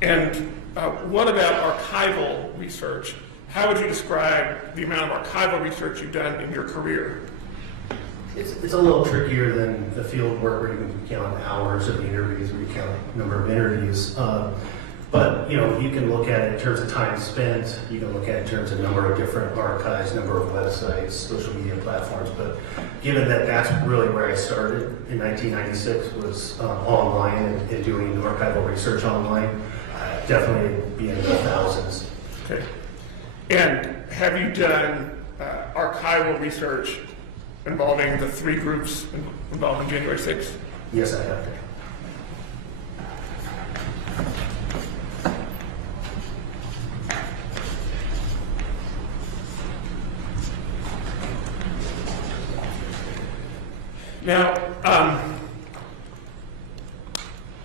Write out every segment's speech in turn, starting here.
And what about archival research? How would you describe the amount of archival research you've done in your career? It's a little trickier than the field work where you can count hours of interviews, where you count number of interviews. But you can look at it in terms of time spent. You can look at it in terms of number of different archives, number of websites, social media platforms. But given that that's really where I started in 1996 was online and doing archival research online, definitely be in the thousands. Okay. And have you done archival research involving the three groups involved in January 6th? Yes, I have. Now,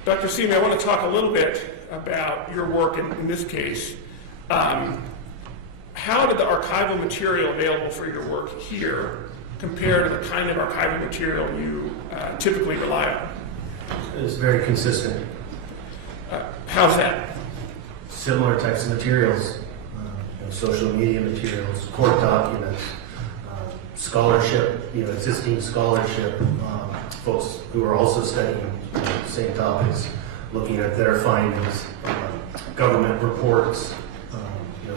Dr. Seamy, I want to talk a little bit about your work in this case. How did the archival material available for your work here compare to the kind of archival material you typically rely on? It's very consistent. How's that? Similar types of materials, social media materials, court documents, scholarship, existing scholarship, folks who are also studying the same topics, looking at their findings, government reports,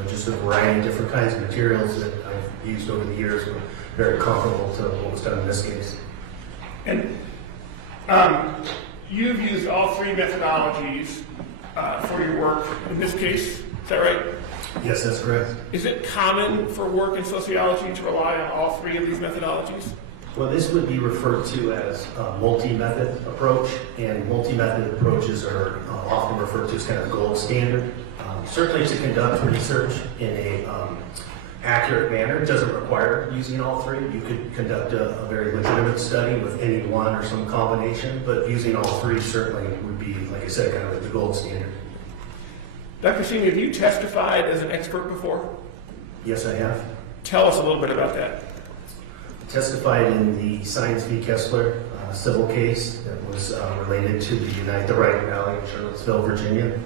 just a variety of different kinds of materials that I've used over the years, but very comparable to what was done in this case. And you've used all three methodologies for your work in this case, is that right? Yes, that's correct. Is it common for work in sociology to rely on all three of these methodologies? Well, this would be referred to as a multi-method approach, and multi-method approaches are often referred to as kind of the gold standard. Certainly to conduct research in a accurate manner, it doesn't require using all three. You could conduct a very legitimate study with any one or some combination, but using all three certainly would be, like I said, kind of like the gold standard. Dr. Seamy, have you testified as an expert before? Yes, I have. Tell us a little bit about that. I testified in the Science v. Kessler civil case that was related to the Unite the Right rally in Charlottesville, Virginia.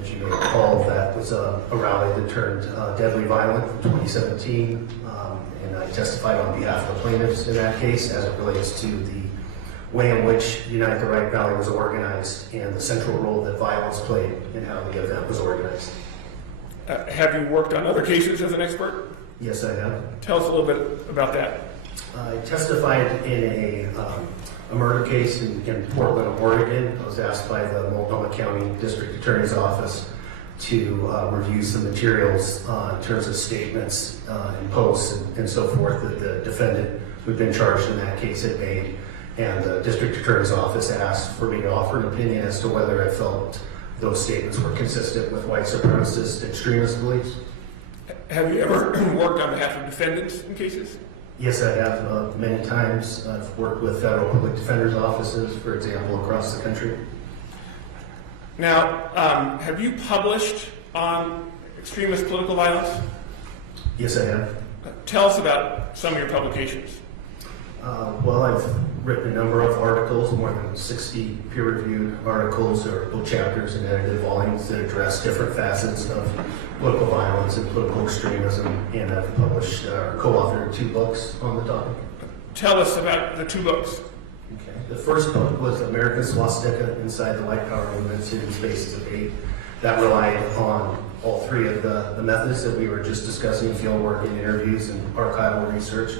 As you may recall, that was a rally that turned deadly violent in 2017, and I testified on behalf of the plaintiffs in that case as it relates to the way in which Unite the Right rally was organized and the central role that violence played in how the event was organized. Have you worked on other cases as an expert? Yes, I have. Tell us a little bit about that. I testified in a murder case in Portland, Oregon. I was asked by the Multnomah County District Attorney's Office to review some materials in terms of statements and posts and so forth that the defendant who'd been charged in that case had made. And the District Attorney's Office asked for me to offer an opinion as to whether I felt those statements were consistent with white supremacist extremist beliefs. Have you ever worked on behalf of defendants in cases? Yes, I have many times. I've worked with federal public defenders' offices, for example, across the country. Now, have you published on extremist political violence? Yes, I have. Tell us about some of your publications. Well, I've written a number of articles, more than 60 peer-reviewed articles or book chapters and edited volumes that address different facets of political violence and political extremism, and I've published or co-authored 2 books on the topic. Tell us about the 2 books. Okay. The first book was American Swastika Inside the White Power Movement, Hidden Spaces of Hate. That relied on all 3 of the methods that we were just discussing, fieldwork and interviews and archival research.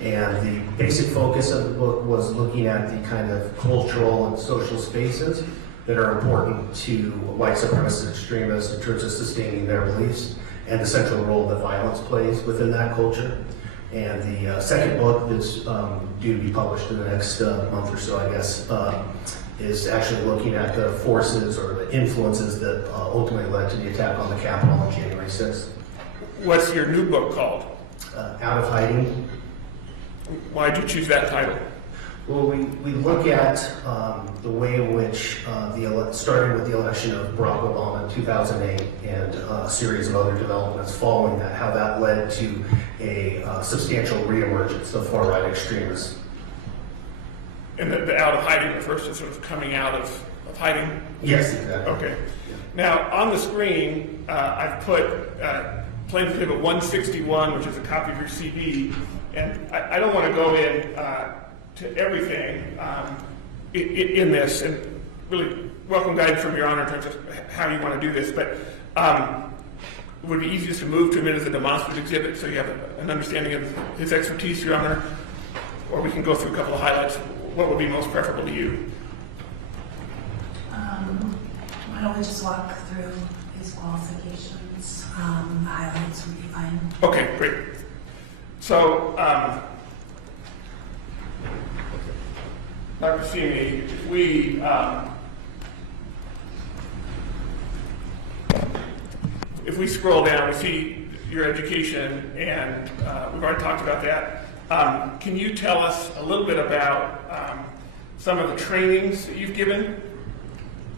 And the basic focus of the book was looking at the kind of cultural and social spaces that are important to white supremacist extremists in terms of sustaining their beliefs and the central role that violence plays within that culture. And the second book that's due to be published in the next month or so, I guess, is actually looking at the forces or the influences that ultimately led to the attack on the Capitol on January 6th. What's your new book called? Out of Hiding. Why did you choose that title? Well, we look at the way in which, starting with the election of Barack Obama in 2008 and a series of other developments following that, how that led to a substantial reemergence of far-right extremists. And the out of hiding refers to sort of coming out of of hiding? Yes, exactly. Okay. Now, on the screen, I've put Plains Exhibit 161, which is a copy of your CV, and I don't want to go in to everything in this, and really welcome guidance from Your Honor in terms of how you want to do this, but it would be easiest to move to him as a demonstrative exhibit so you have an understanding of his expertise, Your Honor, or we can go through a couple of highlights. What would be most preferable to you? Why don't we just walk through his qualifications? Highlights would be fine. Okay, great. So, Dr. Simi, if we scroll down, we see your education, and we've already talked about that. Can you tell us a little bit about some of the trainings that you've given?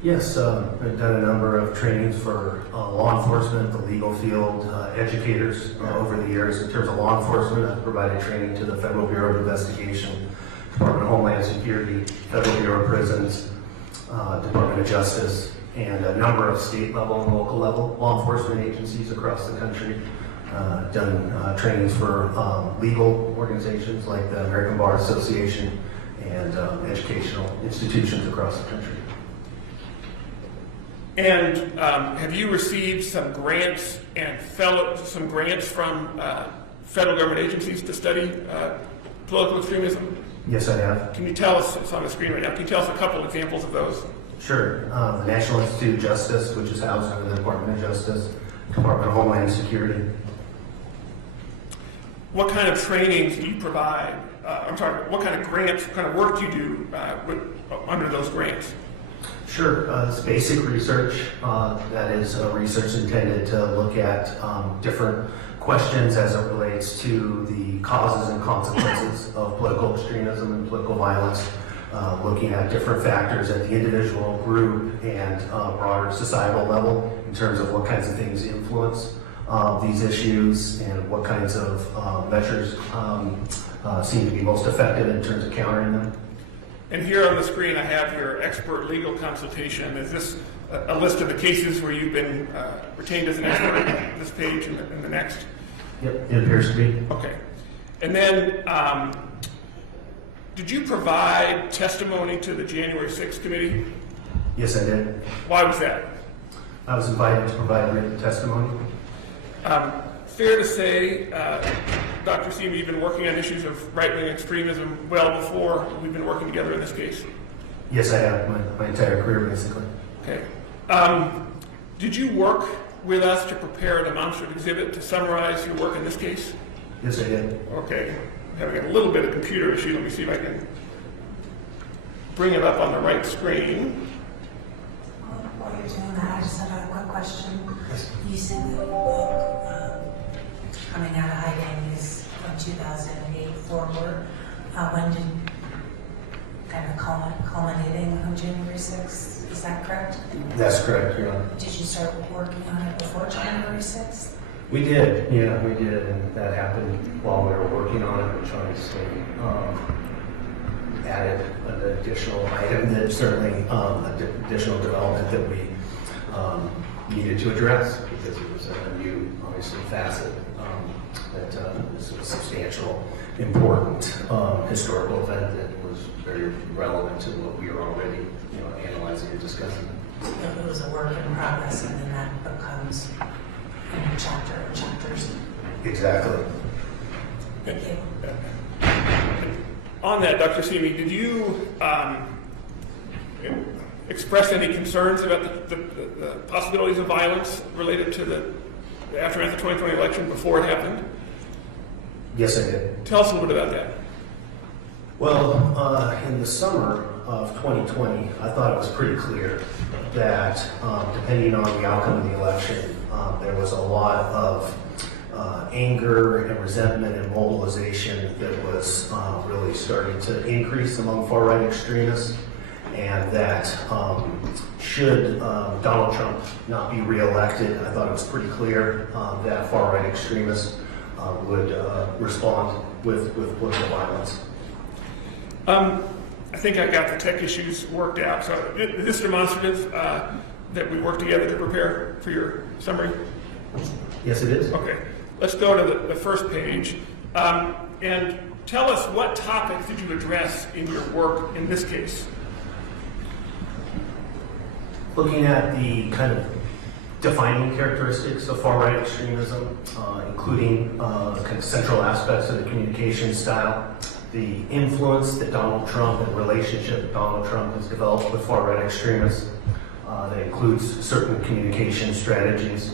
Yes, I've done a number of trainings for law enforcement, the legal field, educators over the years. In terms of law enforcement, I've provided training to the Federal Bureau of Investigation, Department of Homeland Security, Federal Bureau of Prisons, Department of Justice, and a number of state level and local level law enforcement agencies across the country. Done trainings for legal organizations like the American Bar Association and educational institutions across the country. And have you received some grants and some grants from federal government agencies to study political extremism? Yes, I have. Can you tell us, it's on the screen right now, can you tell us a couple of examples of those? Sure. The National Institute of Justice, which is housed under the Department of Justice, Department of Homeland Security. What kind of trainings do you provide? What kind of grants, what kind of work do you do under those grants? Sure. It's basic research. That is research intended to look at different questions as it relates to the causes and consequences of political extremism and political violence, looking at different factors at the individual, group, and broader societal level in terms of what kinds of things influence these issues and what kinds of measures seem to be most effective in terms of countering them. And here on the screen I have your expert legal consultation. Is this a list of the cases where you've been retained as an expert, this page and the next? Yep, it appears to be. Okay. And then, did you provide testimony to the January 6th committee? Yes, I did. Why was that? I was invited to provide written testimony. Fair to say, Dr. Seaman, you've been working on issues of right-wing extremism well before we've been working together in this case? Yes, I have, my entire career, basically. Okay. Did you work with us to prepare a demonstrative exhibit to summarize your work in this case? Yes, I did. Okay. I'm having a little bit of computer issue. Let me see if I can bring it up on the right screen. While you're doing that, I just had a quick question. Yes. You said that your book, Coming Out of Hiding, is from 2008 forward. When did kind of culminating on January 6th? Is that correct? That's correct, yeah. Did you start working on it before January 6th? We did, and that happened while we were working on it, which obviously added an additional item that certainly additional development that we needed to address because it was a new, obviously, facet that was a substantial, important historical event that was very relevant to what we were already, analyzing and discussing. It was a work in progress, and then that becomes a new chapter or chapters. Exactly. Thank you. On that, Dr. Seamy, did you express any concerns about the possibilities of violence related to the aftermath of the 2020 election before it happened? Yes, I did. Tell us a little bit about that. Well, in the summer of 2020, I thought it was pretty clear that depending on the outcome of the election, there was a lot of anger and resentment and mobilization that was really starting to increase among far-right extremists, and that should Donald Trump not be reelected, I thought it was pretty clear that far-right extremists would respond with political violence. I think I got the tech issues worked out. So is this demonstrative that we worked together to prepare for your summary? Yes, it is. Okay, let's go to the first page. And tell us, what topics did you address in your work in this case? Looking at the kind of defining characteristics of far-right extremism, including kind of central aspects of the communication style, the influence that Donald Trump and relationship that Donald Trump has developed with far-right extremists. That includes certain communication strategies,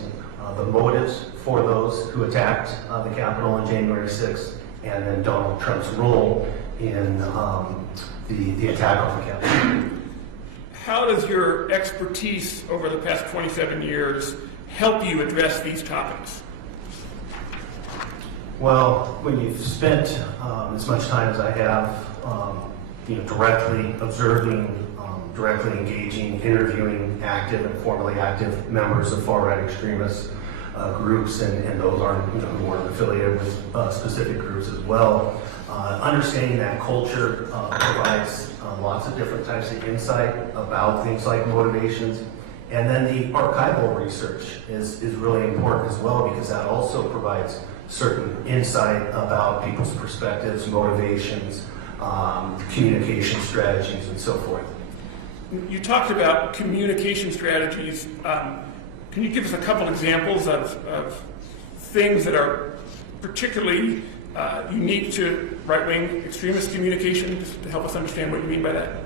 the motives for those who attacked the Capitol on January 6th, and then Donald Trump's role in the attack on the Capitol. How does your expertise over the past 27 years help you address these topics? Well, when you've spent as much time as I have, directly observing, directly engaging, interviewing active and formerly active members of far-right extremist groups, and those aren't, who aren't affiliated with specific groups as well. Understanding that culture provides lots of different types of insight about things like motivations. And then the archival research is really important as well, because that also provides certain insight about people's perspectives, motivations, communication strategies, and so forth. You talked about communication strategies. Can you give us a couple examples of things that are particularly unique to right-wing extremist communication, just to help us understand what you mean by that?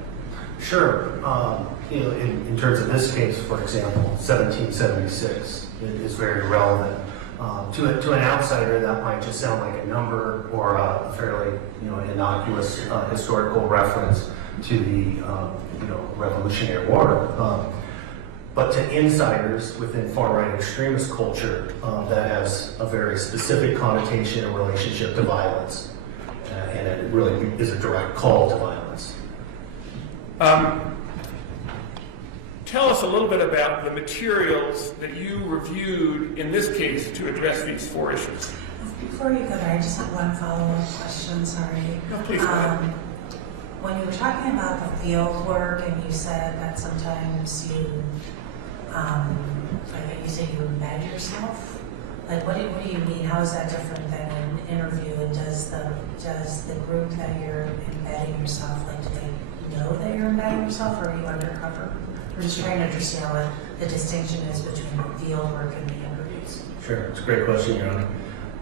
Sure. In terms of this case, for example, 1776 is very relevant. To an outsider, that might just sound like a number or a fairly innocuous historical reference to the Revolutionary War. But to insiders within far-right extremist culture, that has a very specific connotation and relationship to violence, and it really is a direct call to violence. Tell us a little bit about the materials that you reviewed in this case to address these four issues. Before you go there, I just have one follow-up question, sorry. No, please go ahead. When you were talking about the field work, and you said that sometimes you embed yourself. Like, what do you mean? How is that different than an interview? And does the group that you're embedding yourself, like, do they know that you're embedding yourself, or are you undercover? We're just trying to understand what the distinction is between the field work and the interviews. Sure, it's a great question, Your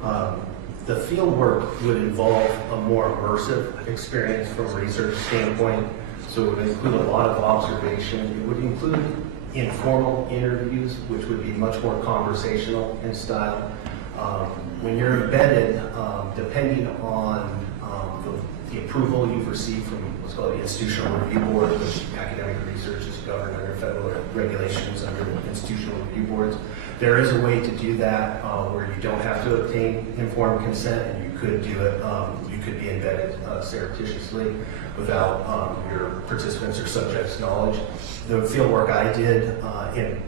Honor. The field work would involve a more immersive experience from a research standpoint. So it would include a lot of observation. It would include informal interviews, which would be much more conversational in style. When you're embedded, depending on the approval you've received from what's called the Institutional Review Board, which academic research is governed under federal regulations under institutional review boards. There is a way to do that where you don't have to obtain informed consent, and you could do it. You could be embedded surreptitiously without your participants or subjects' knowledge. The field work I did,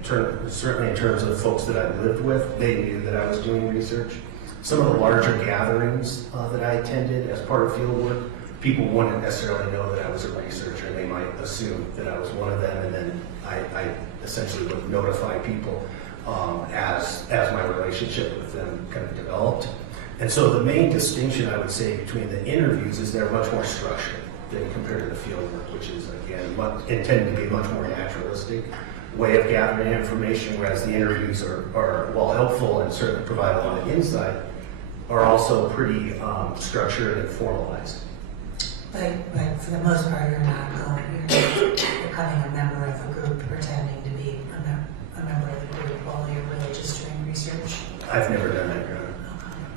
certainly in terms of folks that I lived with, they knew that I was doing research. Some of the larger gatherings that I attended as part of field work, people wouldn't necessarily know that I was a researcher. They might assume that I was one of them, and then I essentially would notify people as my relationship with them kind of developed. And so the main distinction, I would say, between the interviews is they're much more structured than compared to the field work, which is, again, intended to be a much more naturalistic way of gathering information, whereas the interviews are while helpful and certainly provide a lot of insight, are also pretty structured and formalized. But for the most part, you're not you're becoming a member of a group, pretending to be a member of the group while you're really just doing research. I've never done that, Your Honor.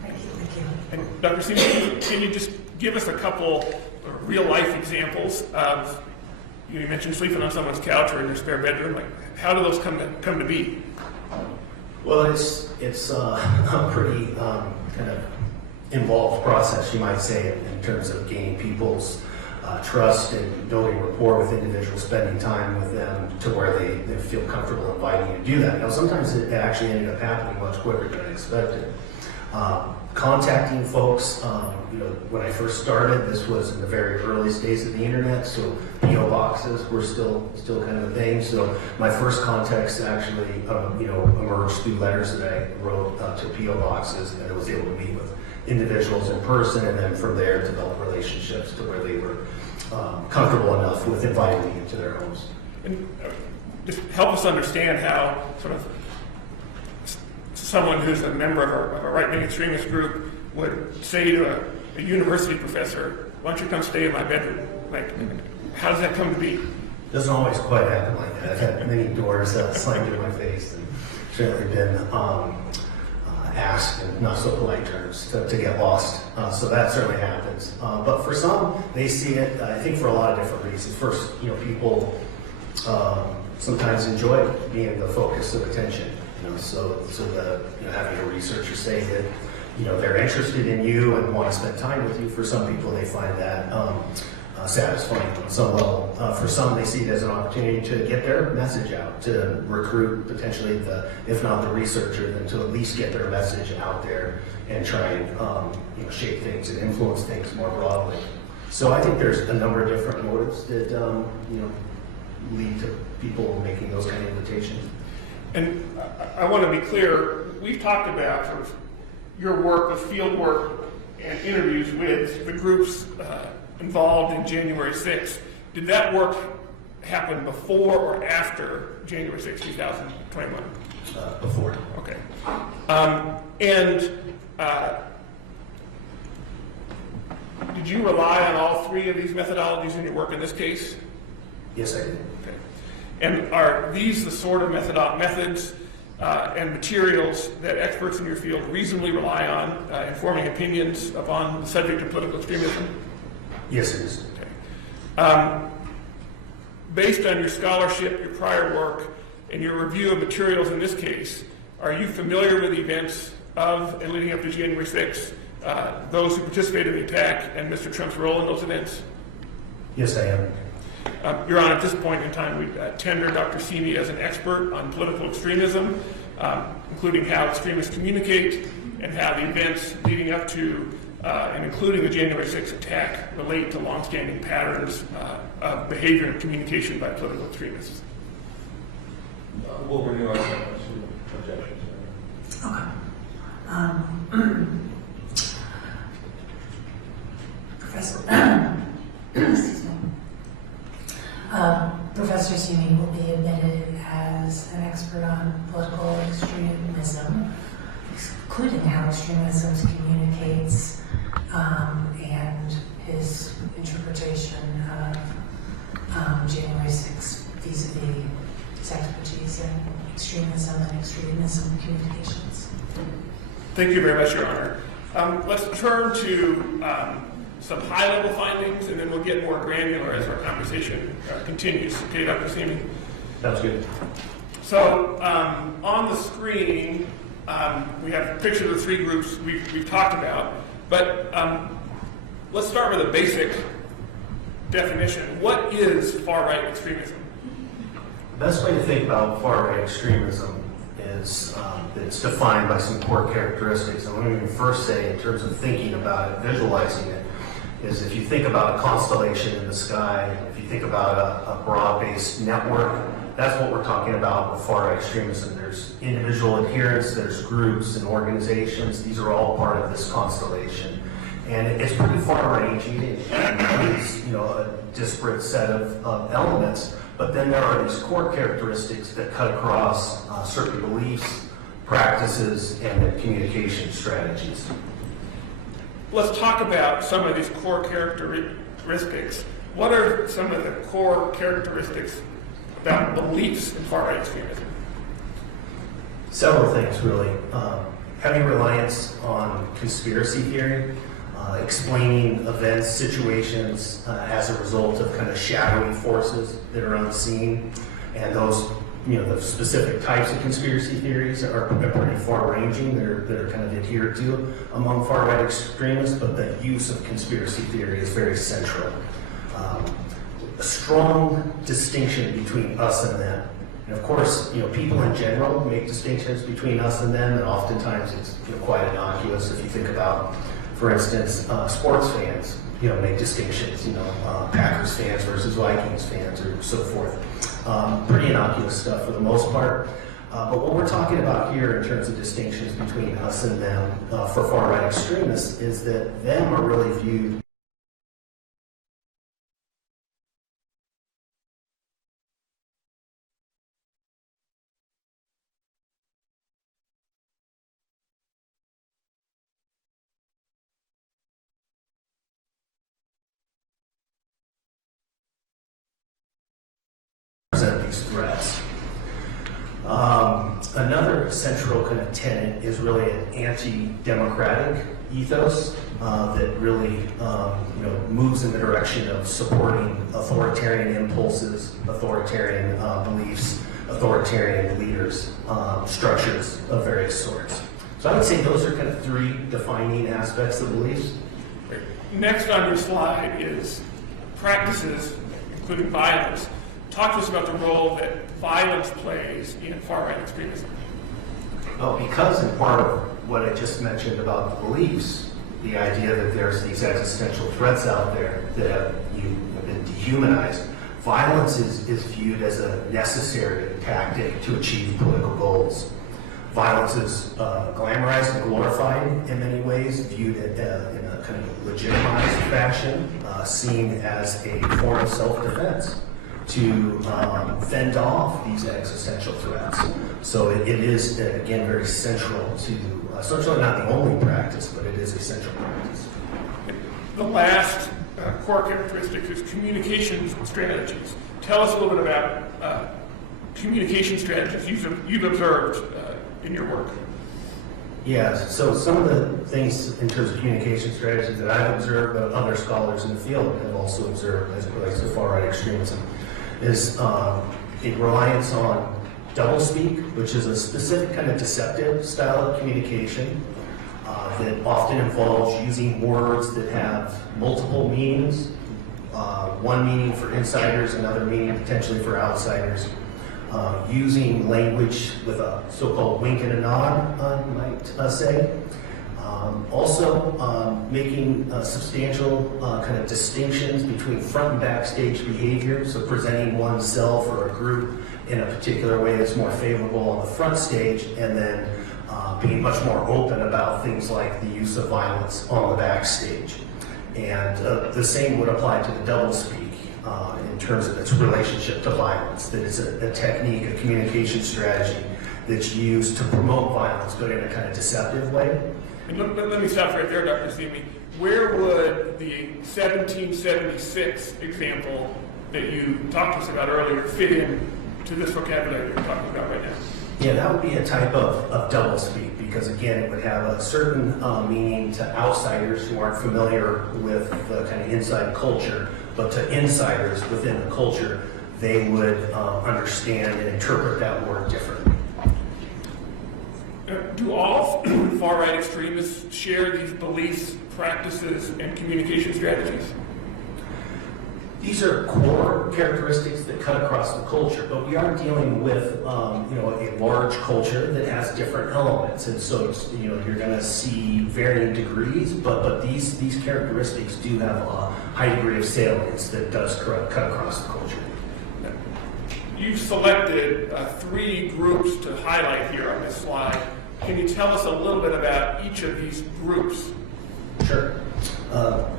Thank you. And Dr. Stevens, can you just give us a couple real-life examples of, you mentioned sleeping on someone's couch or in their spare bedroom, like, how do those come to be? Well, it's a pretty kind of involved process, you might say, in terms of gaining people's trust and building rapport with individuals, spending time with them to where they feel comfortable inviting you to do that. Now, sometimes it actually ended up happening much quicker than I expected. contacting folks. When I first started, this was in the very earliest days of the internet, so PO boxes were still kind of a thing. So my first contacts actually, emerged through letters that I wrote to PO boxes, and I was able to meet with individuals in person, and then from there develop relationships to where they were comfortable enough with inviting me into their homes. And just help us understand how sort of someone who's a member of a right-wing extremist group would say to a university professor, "Why don't you come stay in my bedroom?" Like, how does that come to be? Doesn't always quite happen like that. I've had many doors slammed in my face, and certainly been asked in not so polite terms to get lost. So that certainly happens. But for some, they see it, I think, for a lot of different reasons. First, people sometimes enjoy being the focus of attention. So having a researcher say that they're interested in you and want to spend time with you. For some people, they find that satisfying on some level. For some, they see it as an opportunity to get their message out, to recruit potentially if not the researcher, then to at least get their message out there and try and shape things and influence things more broadly. So I think there's a number of different motives that lead to people making those kind of invitations. And I want to be clear, we've talked about sort of your work, the field work, and interviews with the groups involved in January 6th. Did that work happen before or after January 6, 2021? Before. Okay. Did you rely on all three of these methodologies in your work in this case? Yes, I did. Okay. And are these the sort of methods and materials that experts in your field reasonably rely on in forming opinions upon the subject of political extremism? Yes, it is. Okay. Based on your scholarship, your prior work, and your review of materials in this case, are you familiar with the events of and leading up to January 6th, those who participated in the attack and Mr. Trump's role in those events? Yes, I am. Your Honor, at this point in time, we tender Dr. Simi as an expert on political extremism, including how extremists communicate and how the events leading up to and including the January 6th attack relate to longstanding patterns of behavior and communication by political extremists. We'll renew our objections. Okay. Professor, excuse me. Professor Simi will be admitted as an expert on political extremism, including how extremism communicates and his interpretation of January 6th vis-a-vis his expertise in extremism and extremism communications. Thank you very much, Your Honor. Let's turn to some high-level findings, and then we'll get more granular as our conversation continues. Okay, Dr. Simi? Sounds good. So on the screen, we have pictures of the three groups we've talked about, but let's start with a basic definition. What is far-right extremism? The best way to think about far-right extremism is it's defined by some core characteristics. And let me first say, in terms of thinking about it, visualizing it, is if you think about a constellation in the sky, if you think about a broad-based network, that's what we're talking about with far-right extremism. There's individual adherents, there's groups and organizations. These are all part of this constellation. And it's pretty far-ranging. It includes, a disparate set of elements. But then there are these core characteristics that cut across certain beliefs, practices, and communication strategies. Let's talk about some of these core characteristics. What are some of the core characteristics about beliefs in far-right extremism? Several things, really. Heavy reliance on conspiracy theory, explaining events, situations as a result of kind of shadowy forces that are unseen, and those, the specific types of conspiracy theories are pretty far-ranging. They're kind of adhered to among far-right extremists, but the use of conspiracy theory is very central. A strong distinction between us and them. And of course, people in general make distinctions between us and them, and oftentimes it's quite innocuous. If you think about, for instance, sports fans, make distinctions, Packers fans versus Vikings fans or so forth. Pretty innocuous stuff for the most part. But what we're talking about here in terms of distinctions between us and them for far-right extremists is that them are really viewed represent these threats. Another central kind of tenet is really an anti-democratic ethos that really moves in the direction of supporting authoritarian impulses, authoritarian beliefs, authoritarian leaders, structures of various sorts. So I would say those are kind of three defining aspects of beliefs. Next on your slide is practices, including violence. Talk to us about the role that violence plays in far-right extremism. Well, because in part of what I just mentioned about the beliefs, the idea that there's these existential threats out there that have been dehumanized, violence is viewed as a necessary tactic to achieve political goals. Violence is glamorized and glorified in many ways, viewed in a kind of legitimized fashion, seen as a form of self-defense to fend off these existential threats. So it is, again, very central to, certainly not the only practice, but it is a central practice. The last core characteristic is communication strategies. Tell us a little bit about communication strategies you've observed in your work. Yeah, so some of the things in terms of communication strategies that I've observed, but other scholars in the field have also observed as it relates to far-right extremism, is a reliance on doublespeak, which is a specific kind of deceptive style of communication that often involves using words that have multiple meanings, one meaning for insiders, another meaning potentially for outsiders, using language with a so-called wink and a nod, you might say. Also making substantial kind of distinctions between front and backstage behavior, so presenting oneself or a group in a particular way that's more favorable on the front stage, and then being much more open about things like the use of violence on the backstage. And the same would apply to the doublespeak in terms of its relationship to violence, that it's a technique, a communication strategy that's used to promote violence, but in a kind of deceptive way. And let me stop right there, Dr. Simi. Where would the 1776 example that you talked to us about earlier fit in to this vocabulary you're talking about right now? Yeah, that would be a type of doublespeak, because again, it would have a certain meaning to outsiders who aren't familiar with the kind of inside culture, but to insiders within the culture, they would understand and interpret that word differently. Do all far-right extremists share these beliefs, practices, and communication strategies? These are core characteristics that cut across the culture, but we are dealing with a large culture that has different elements, and so you're going to see varying degrees, but these characteristics do have a high degree of salience that does cut across the culture. You've selected three groups to highlight here on this slide. Can you tell us a little bit about each of these groups? Sure.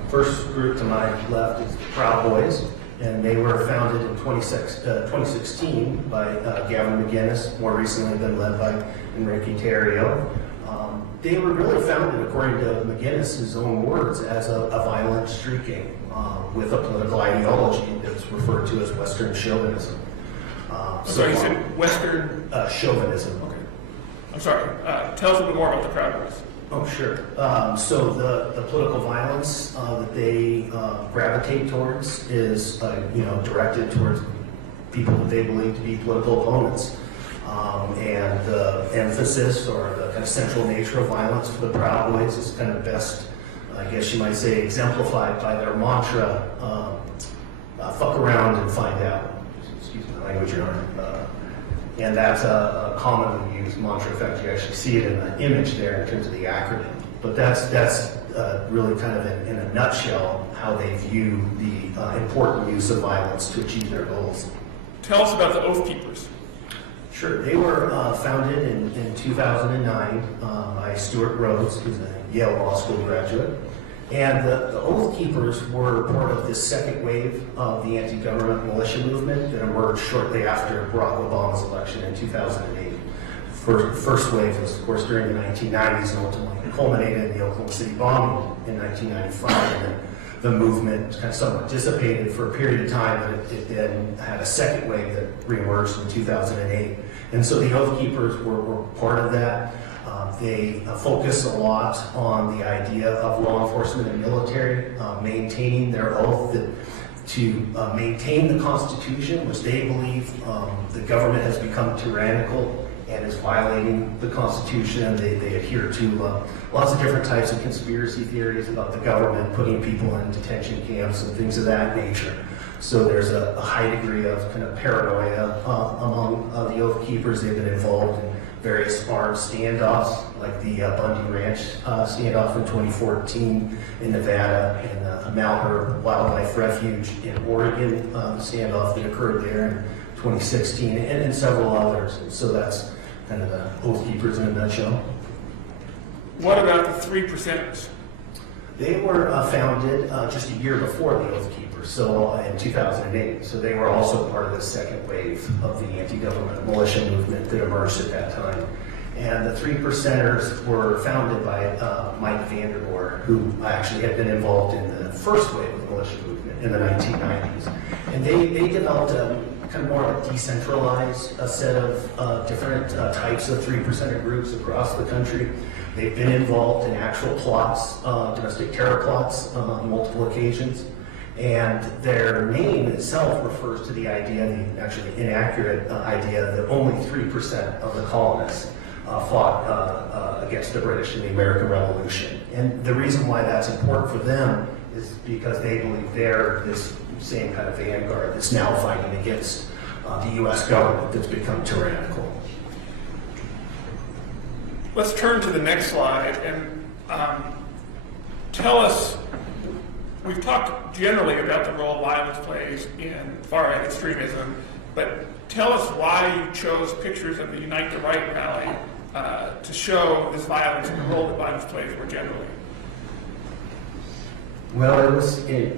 First group to my left is the Proud Boys, and they were founded in 2016 by Gavin McGinnis, more recently been led by Enrique Terrio. They were really founded, according to McGinnis' own words, as a violent streaking with a political ideology that's referred to as Western chauvinism. So you said Western chauvinism. Okay. I'm sorry. Tell us a little bit more about the Proud Boys. Oh, sure. So the political violence that they gravitate towards is, directed towards people that they believe to be political opponents. And the emphasis or the kind of central nature of violence for the Proud Boys is kind of best, I guess you might say, exemplified by their mantra, fuck around and find out. Excuse my language, Your Honor. And that's a commonly used mantra. In fact, you actually see it in the image there in terms of the acronym. But that's really kind of in a nutshell how they view the important use of violence to achieve their goals. Tell us about the Oath Keepers. Sure. They were founded in 2009 by Stuart Rhodes, who's a Yale Law School graduate. And the Oath Keepers were part of this second wave of the anti-government militia movement that emerged shortly after Barack Obama's election in 2008. First wave was, of course, during the 1990s and ultimately culminated in the Oklahoma City bombing in 1995. And then the movement kind of somewhat dissipated for a period of time, but it then had a second wave that reemerged in 2008. And so the Oath Keepers were part of that. They focus a lot on the idea of law enforcement and military maintaining their oath to maintain the Constitution, which they believe the government has become tyrannical and is violating the Constitution. They adhere to lots of different types of conspiracy theories about the government putting people in detention camps and things of that nature. So there's a high degree of kind of paranoia among the Oath Keepers. They've been involved in various armed standoffs, like the Bundy Ranch standoff in 2014 in Nevada, and the Malheur Wildlife Refuge in Oregon, standoff that occurred there in 2016, and several others. And so that's kind of the Oath Keepers in a nutshell. What about the 3 Percenters? They were founded just a year before the Oath Keepers, so in 2008. So they were also part of the second wave of the anti-government militia movement that emerged at that time. And the 3 Percenters were founded by Mike Vanderboer, who actually had been involved in the first wave of the militia movement in the 1990s. And they developed a kind of more of a decentralized set of different types of 3 Percenter groups across the country. They've been involved in actual plots, domestic terror plots on multiple occasions. And their name itself refers to the idea, the actually inaccurate idea, that only 3% of the colonists fought against the British in the American Revolution. And the reason why that's important for them is because they believe they're this same kind of vanguard that's now fighting against the U.S. government that's become tyrannical. Let's turn to the next slide and tell us, we've talked generally about the role violence plays in far-right extremism, but tell us why you chose pictures of the Unite the Right rally to show this violence and the role that violence plays more generally. Well, it was a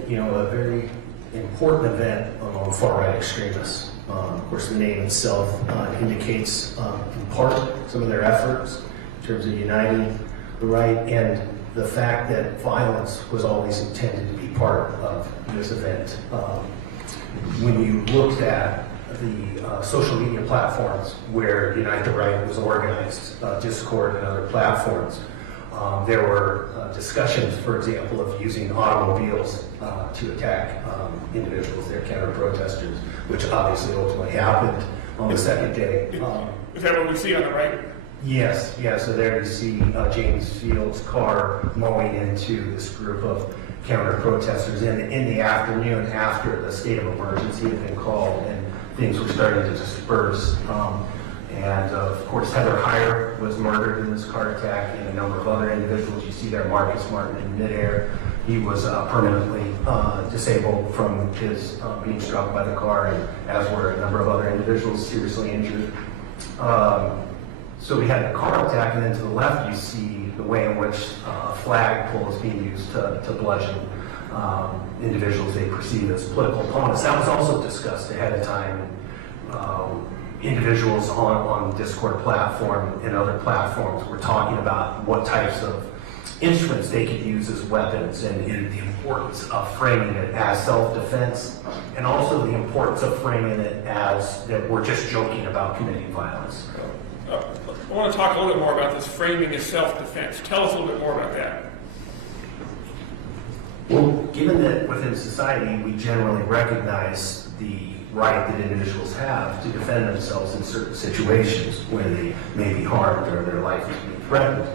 very important event among far-right extremists. Of course, the name itself indicates in part some of their efforts in terms of uniting the right, and the fact that violence was always intended to be part of this event. When you looked at the social media platforms where Unite the Right was organized, Discord and other platforms, there were discussions, for example, of using automobiles to attack individuals, their counter-protesters, which obviously ultimately happened on the second day. Is that what we see on the right? Yes, so there you see James Field's car mowing into this group of counter-protesters in the afternoon after the state of emergency had been called and things were starting to disperse. And of course, Heather Heyer was murdered in this car attack, and a number of other individuals. You see there Marcus Martin in midair. He was permanently disabled from his being struck by the car, and as were a number of other individuals seriously injured. So we had the car attack, and then to the left you see the way in which a flagpole is being used to bludgeon individuals they perceive as political opponents. That was also discussed ahead of time. Individuals on the Discord platform and other platforms were talking about what types of instruments they could use as weapons, and the importance of framing it as self-defense, and also the importance of framing it as that we're just joking about committing violence. I want to talk a little bit more about this framing as self-defense. Tell us a little bit more about that. Well, given that within society we generally recognize the right that individuals have to defend themselves in certain situations when they may be harmed or their life is being threatened,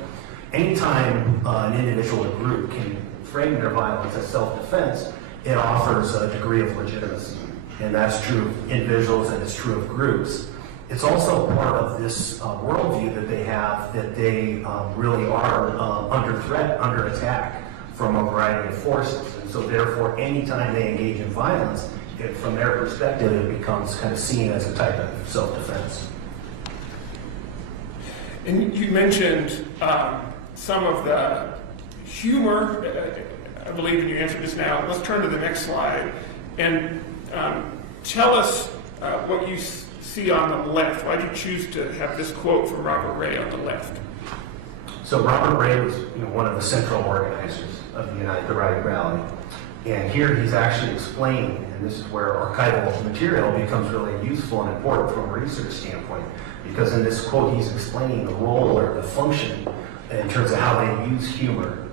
anytime an individual or group can frame their violence as self-defense, it offers a degree of legitimacy. And that's true of individuals and it's true of groups. It's also part of this worldview that they have, that they really are under threat, under attack from a variety of forces. And so therefore, anytime they engage in violence, from their perspective, it becomes kind of seen as a type of self-defense. And you mentioned some of the humor, I believe, in your answer just now. Let's turn to the next slide and tell us what you see on the left. Why did you choose to have this quote from Robert Ray on the left? So Robert Ray was one of the central organizers of the Unite the Right rally. And here he's actually explaining, and this is where archival material becomes really useful and important from a research standpoint, because in this quote he's explaining the role or the function in terms of how they use humor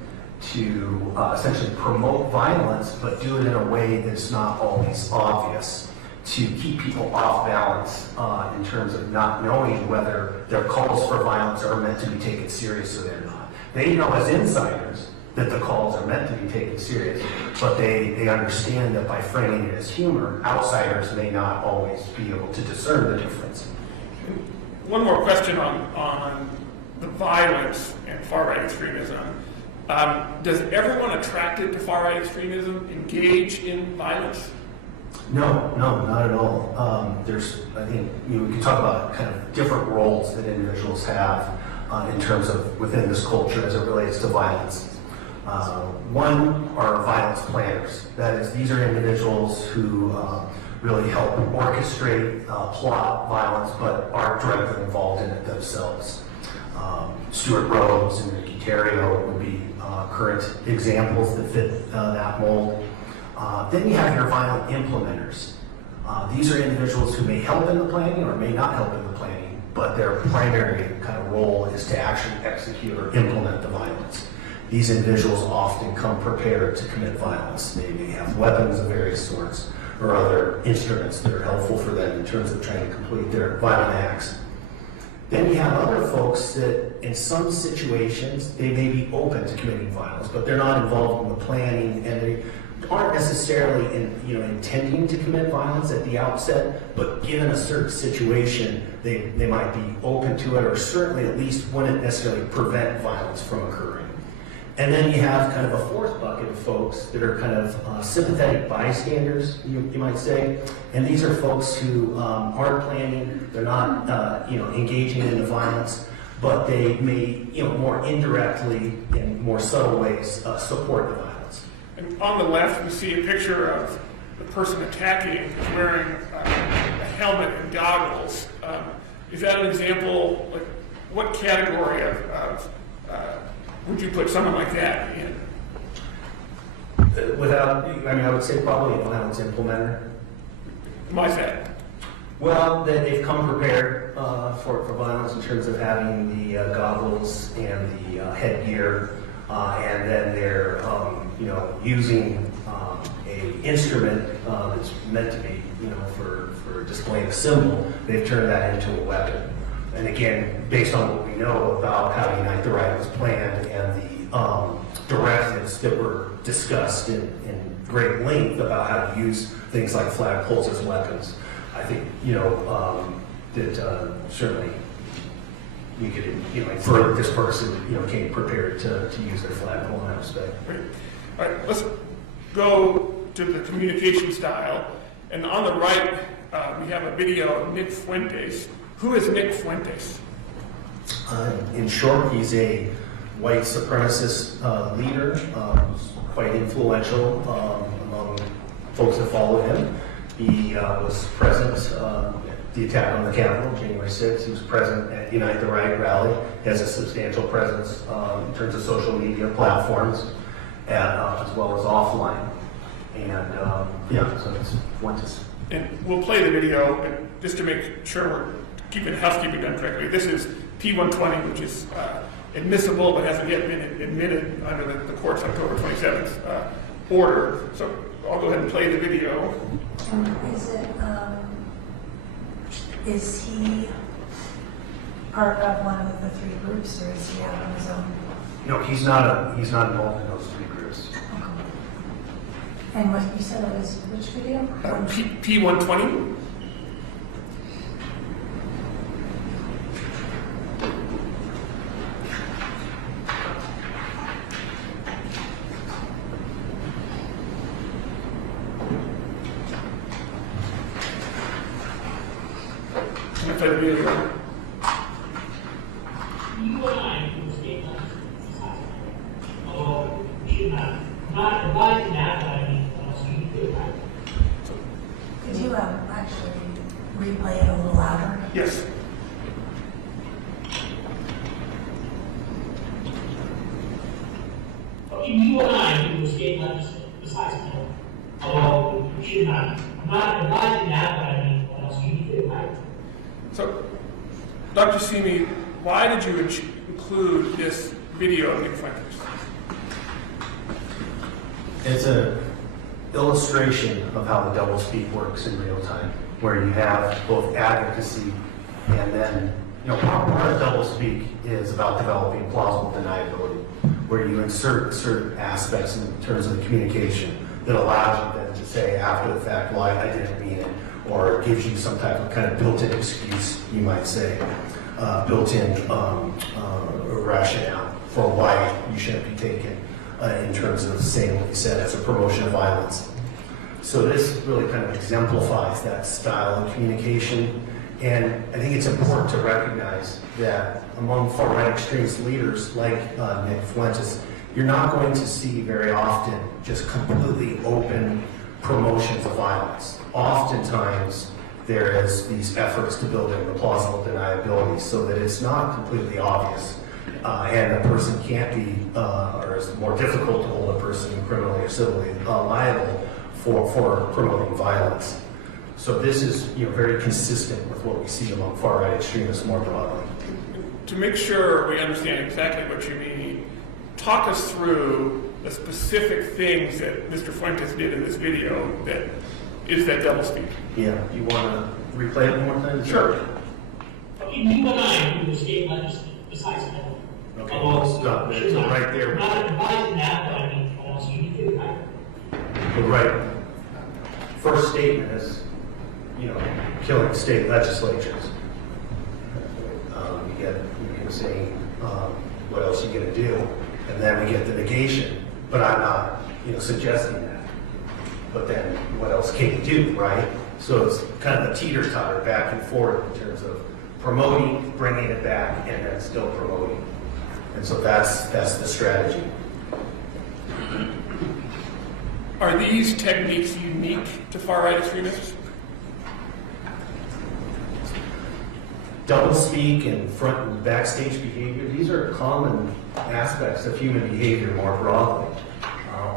to essentially promote violence, but do it in a way that's not always obvious, to keep people off balance in terms of not knowing whether their calls for violence are meant to be taken seriously or not. They know as insiders that the calls are meant to be taken seriously, but they understand that by framing it as humor, outsiders may not always be able to discern the difference. One more question on the violence and far-right extremism. Does everyone attracted to far-right extremism engage in violence? No, not at all. I think we can talk about kind of different roles that individuals have in terms of within this culture as it relates to violence. One are violence planners. That is, these are individuals who really help orchestrate, plot violence, but aren't directly involved in it themselves. Stuart Rhodes and Ricky Terrio would be current examples that fit that mold. Then you have your violent implementers. These are individuals who may help in the planning or may not help in the planning, but their primary kind of role is to actually execute or implement the violence. These individuals often come prepared to commit violence. They may have weapons of various sorts or other instruments that are helpful for them in terms of trying to complete their violent acts. Then you have other folks that in some situations they may be open to committing violence, but they're not involved in the planning and they aren't necessarily intending to commit violence at the outset, but given a certain situation, they might be open to it or certainly at least wouldn't necessarily prevent violence from occurring. And then you have kind of a fourth bucket of folks that are kind of sympathetic bystanders, you might say. And these are folks who aren't planning, they're not engaging in the violence, but they may more indirectly in more subtle ways support the violence. And on the left, we see a picture of the person attacking wearing a helmet and goggles. Is that an example? Like, what category of would you put someone like that in? I would say probably a violence implementer. Why is that? Well, they've come prepared for violence in terms of having the goggles and the headgear, and then they're using a instrument that's meant to be for displaying a symbol. They've turned that into a weapon. And again, based on what we know about how Unite the Right was planned and the directives that were discussed in great length about how to use things like flagpoles as weapons, I think that certainly we could infer that this person came prepared to use their flagpole in that respect. Great. All right, let's go to the communication style. And on the right, we have a video of Nick Fuentes. Who is Nick Fuentes? In short, he's a white supremacist leader, quite influential among folks that follow him. He was present at the attack on the Capitol, January 6th. He was present at Unite the Right rally. He has a substantial presence in terms of social media platforms, as well as offline. And so it's Fuentes. And we'll play the video, and just to make sure we're keeping housekeeping done correctly. This is P120, which is admissible but hasn't yet been admitted under the court's October 27th order. So I'll go ahead and play the video. Is he part of one of the three groups, or is he out on his own? No, he's not involved in those three groups. And what you said was which video? P120. Can I play the video? You and I can escape although we should not advising that, but I mean, you need to advise. Could you actually replay it a little louder? Yes. You and I can escape besides although we should not advising that, but I mean, you need to advise. So, Dr. Simi, why did you include this video of Nick Fuentes? It's an illustration of how the doublespeak works in real time, where you have both advocacy and then, part of doublespeak is about developing plausible deniability, where you insert certain aspects in terms of the communication that allows you then to say after the fact, well, I didn't mean it, or it gives you some type of kind of built-in excuse, you might say, built-in rationale for why you shouldn't be taken in terms of saying what you said as a promotion of violence. So this really kind of exemplifies that style of communication. And I think it's important to recognize that among far-right extremist leaders like Nick Fuentes, you're not going to see very often just completely open promotions of violence. Oftentimes, there is these efforts to build in the plausible deniability so that it's not completely obvious and a person can't be, or it's more difficult to hold a person criminally or civilly liable for promoting violence. So this is very consistent with what we see among far-right extremists more broadly. To make sure we understand exactly what you mean, talk us through the specific things that Mr. Fuentes did in this video that is that doublespeak. Yeah, you want to replay it one more time? Sure. You and I can escape besides Okay, we'll stop there. So right there. Not advising that, but I mean, you need to advise. The right first statement is, killing state legislatures. You can say, what else are you going to do? And then we get the negation. But I'm not, suggesting that. But then what else can you do, right? So it's kind of a teeter-totter back and forth in terms of promoting, bringing it back, and then still promoting. And so that's the strategy. Are these techniques unique to far-right extremists? Doublespeak and front and backstage behavior, these are common aspects of human behavior more broadly.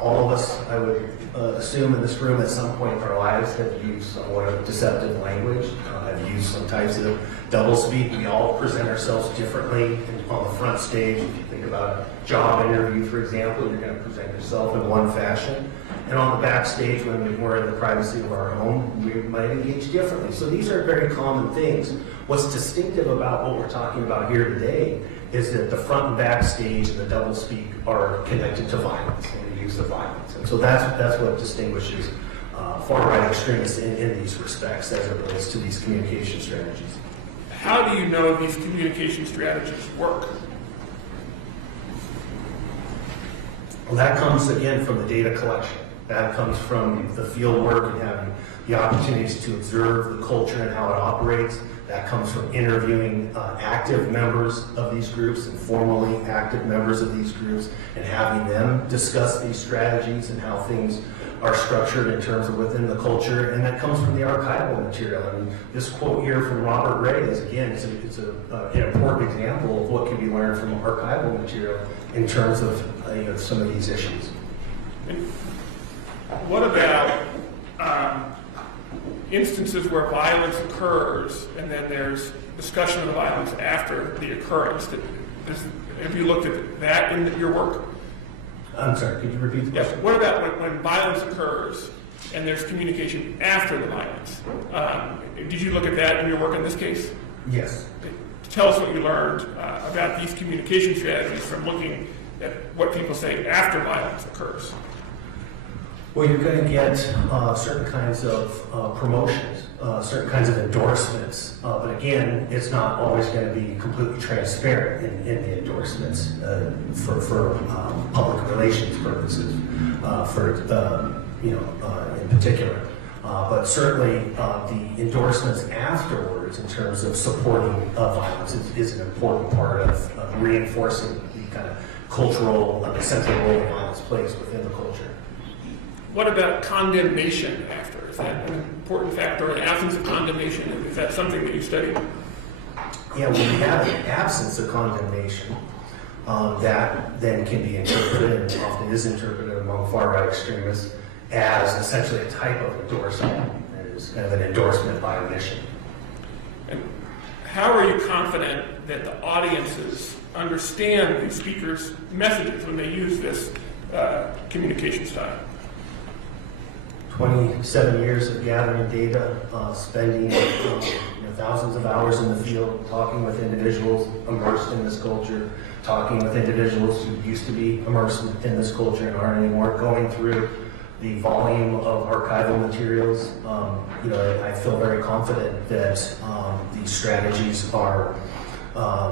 All of us, I would assume in this room at some point in our lives have used somewhat of deceptive language, have used some types of doublespeak. We all present ourselves differently on the front stage. If you think about a job interview, for example, you're going to present yourself in one fashion. And on the backstage, when we're in the privacy of our home, we might engage differently. So these are very common things. What's distinctive about what we're talking about here today is that the front and backstage and the doublespeak are connected to violence and the use of violence. And so that's what distinguishes far-right extremists in these respects as it relates to these communication strategies. How do you know these communication strategies work? Well, that comes again from the data collection. That comes from the field work and having the opportunities to observe the culture and how it operates. That comes from interviewing active members of these groups and formally active members of these groups and having them discuss these strategies and how things are structured in terms of within the culture. And that comes from the archival material. I mean, this quote here from Robert Ray is, again, it's an important example of what can be learned from archival material in terms of some of these issues. And what about instances where violence occurs and then there's discussion of the violence after the occurrence? Have you looked at that in your work? I'm sorry, could you repeat the question? Yes. What about when violence occurs and there's communication after the violence? Did you look at that in your work in this case? Yes. Tell us what you learned about these communication strategies from looking at what people say after violence occurs. Well, you're going to get certain kinds of promotions, certain kinds of endorsements, but again, it's not always going to be completely transparent in the endorsements for public relations purposes, in particular. But certainly the endorsements afterwards in terms of supporting violence is an important part of reinforcing the kind of cultural, the central role violence plays within the culture. What about condemnation after? Is that an important factor, the absence of condemnation? Is that something that you studied? Yeah, when you have an absence of condemnation, that then can be interpreted, and often is interpreted among far-right extremists, as essentially a type of endorsement. It is kind of an endorsement by omission. And how are you confident that the audiences understand the speaker's messages when they use this communication style? 27 years of gathering data, spending thousands of hours in the field, talking with individuals immersed in this culture, talking with individuals who used to be immersed in this culture and aren't anymore, going through the volume of archival materials. I feel very confident that these strategies are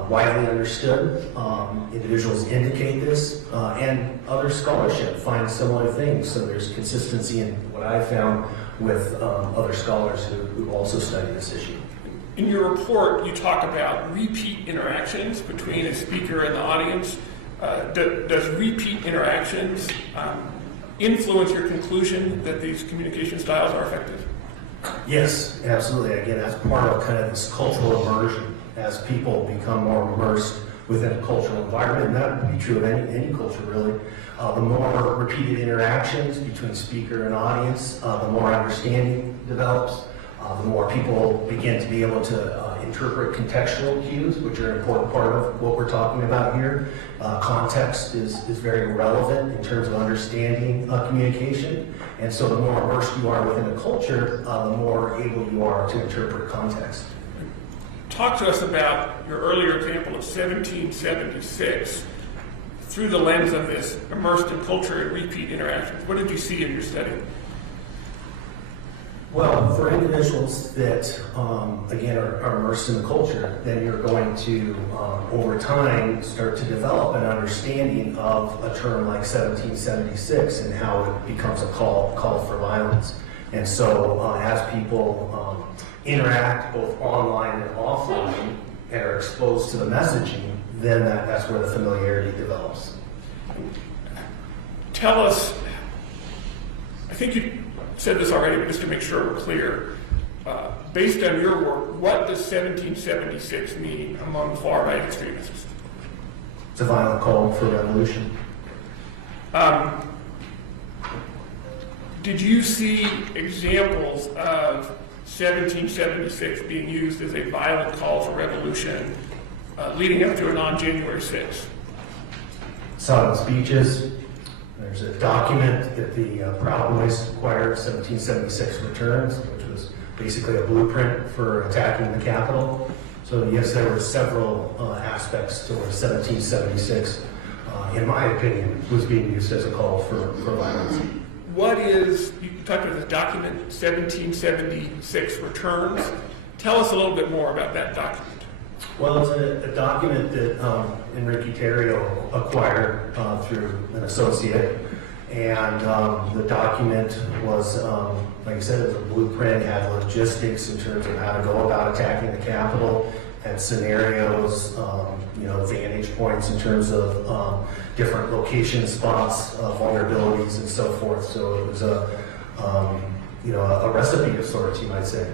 widely understood. Individuals indicate this, and other scholarship finds similar things. So there's consistency in what I've found with other scholars who also study this issue. In your report, you talk about repeat interactions between a speaker and the audience. Does repeat interactions influence your conclusion that these communication styles are effective? Yes, absolutely. Again, that's part of kind of this cultural immersion. As people become more immersed within a cultural environment, and that would be true of any culture really, the more repeated interactions between speaker and audience, the more understanding develops, the more people begin to be able to interpret contextual cues, which are an important part of what we're talking about here. Context is very relevant in terms of understanding communication, and so the more immersed you are within a culture, the more able you are to interpret context. Talk to us about your earlier example of 1776 through the lens of this immersed in culture and repeat interactions. What did you see in your study? Well, for individuals that, again, are immersed in the culture, then you're going to, over time, start to develop an understanding of a term like 1776 and how it becomes a call for violence. And so as people interact both online and offline and are exposed to the messaging, then that's where the familiarity develops. Tell us, I think you said this already, but just to make sure we're clear, based on your work, what does 1776 mean among far-right extremists? It's a violent call for revolution. Did you see examples of 1776 being used as a violent call for revolution leading up to and on January 6th? Saw it in speeches. There's a document that the Proud Boys acquired, 1776 Returns, which was basically a blueprint for attacking the Capitol. So yes, there were several aspects to where 1776, in my opinion, was being used as a call for violence. What is, you talked about the document 1776 Returns. Tell us a little bit more about that document. Well, it's a document that Enrique Terrio acquired through an associate. And the document was, like I said, it was a blueprint, it had logistics in terms of how to go about attacking the Capitol, had scenarios, vantage points in terms of different location spots, vulnerabilities, and so forth. So it was a recipe of sorts, you might say.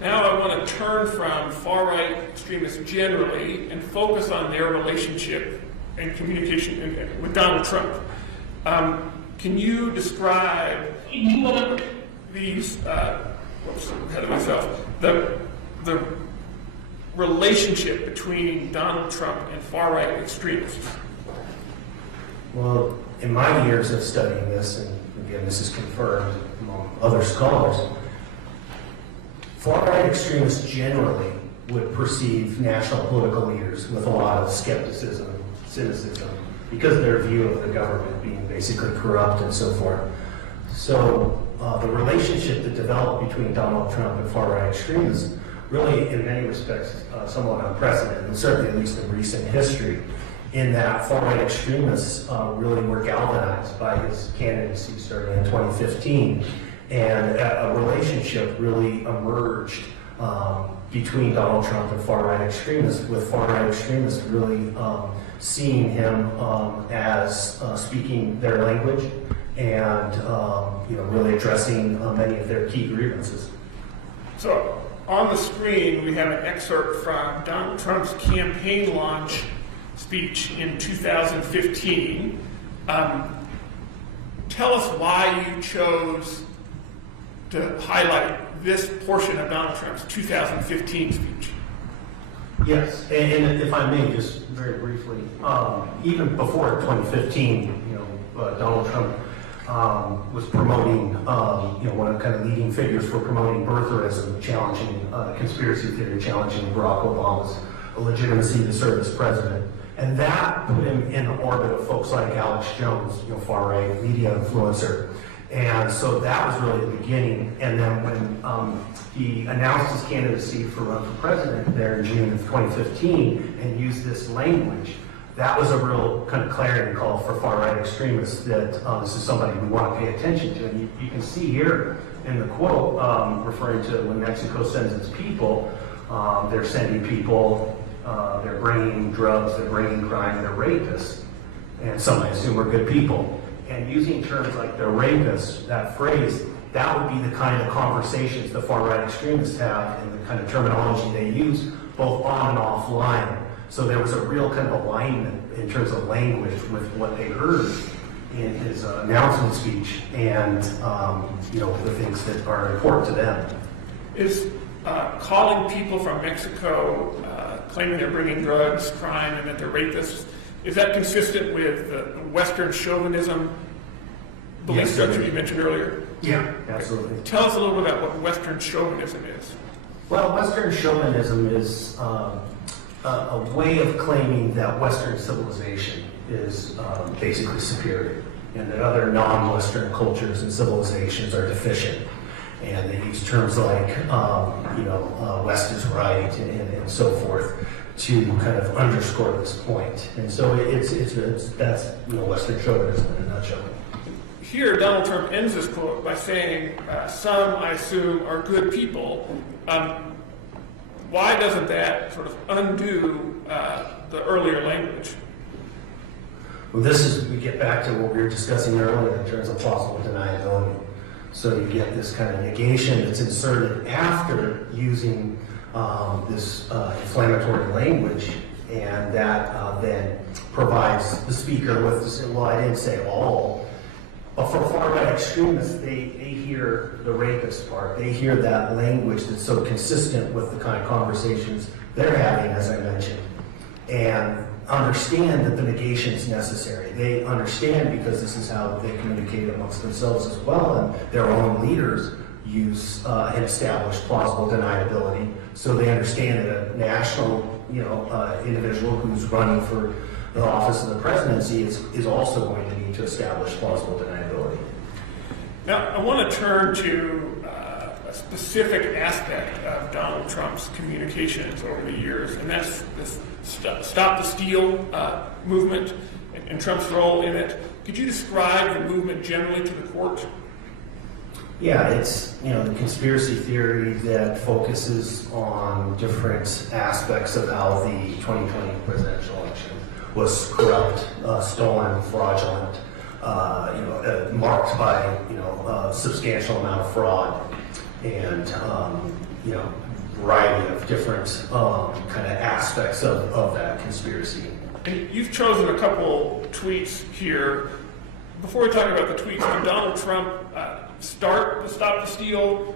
Now I want to turn from far-right extremists generally and focus on their relationship and communication with Donald Trump. Can you describe these, ahead of myself, the relationship between Donald Trump and far-right extremists? Well, in my years of studying this, and again, this is confirmed among other scholars, far-right extremists generally would perceive national political leaders with a lot of skepticism, cynicism, because of their view of the government being basically corrupt and so forth. So the relationship that developed between Donald Trump and far-right extremists really, in many respects, somewhat unprecedented, and certainly at least in recent history, in that far-right extremists really were galvanized by his candidacy starting in 2015 And a relationship really emerged between Donald Trump and far-right extremists, with far-right extremists really seeing him as speaking their language and really addressing many of their key grievances. So on the screen, we have an excerpt from Donald Trump's campaign launch speech in 2015. Tell us why you chose to highlight this portion of Donald Trump's 2015 speech. Yes, and if I may, just very briefly, even before 2015, Donald Trump was promoting, one of the kind of leading figures for promoting birtherism, challenging conspiracy theory, challenging Barack Obama's legitimacy to serve as president. And that put him in the orbit of folks like Alex Jones, far-right media influencer. And so that was really the beginning. And then when he announced his candidacy for run for president there in June of 2015 and used this language, that was a real kind of clarion call for far-right extremists that this is somebody we want to pay attention to. And you can see here in the quote referring to when Mexico sends its people, they're sending people, they're bringing drugs, they're bringing crime, they're rapists. And some I assume are good people. And using terms like they're rapists, that phrase, that would be the kind of conversations the far-right extremists have and the kind of terminology they use both on and offline. So there was a real kind of alignment in terms of language with what they heard in his announcement speech and the things that are important to them. Is calling people from Mexico claiming they're bringing drugs, crime, and that they're rapists, is that consistent with the Western chauvinism belief structure you mentioned earlier? Yeah, absolutely. Tell us a little bit about what Western chauvinism is. Well, Western chauvinism is a way of claiming that Western civilization is basically superior and that other non-Western cultures and civilizations are deficient. And they use terms like, West is right and so forth to kind of underscore this point. And so that's Western chauvinism in a nutshell. Here, Donald Trump ends this quote by saying, some, I assume, are good people. Why doesn't that sort of undo the earlier language? Well, we get back to what we were discussing earlier in terms of plausible deniability. So you get this kind of negation that's inserted after using this inflammatory language, and that then provides the speaker with this, well, I didn't say all. But for far-right extremists, they hear the rapist part. They hear that language that's so consistent with the kind of conversations they're having, as I mentioned, and understand that the negation is necessary. They understand because this is how they communicate amongst themselves as well, and their own leaders use and establish plausible deniability. So they understand that a national, individual who's running for the office of the presidency is also going to need to establish plausible deniability. Now, I want to turn to a specific aspect of Donald Trump's communications over the years, and that's this Stop the Steal movement and Trump's role in it. Could you describe the movement generally to the court? Yeah, it's the conspiracy theory that focuses on different aspects of how the 2020 presidential election was corrupt, stolen, fraudulent, marked by a substantial amount of fraud and variety of different kind of aspects of that conspiracy. And you've chosen a couple tweets here. Before we talk about the tweets, did Donald Trump start the Stop the Steal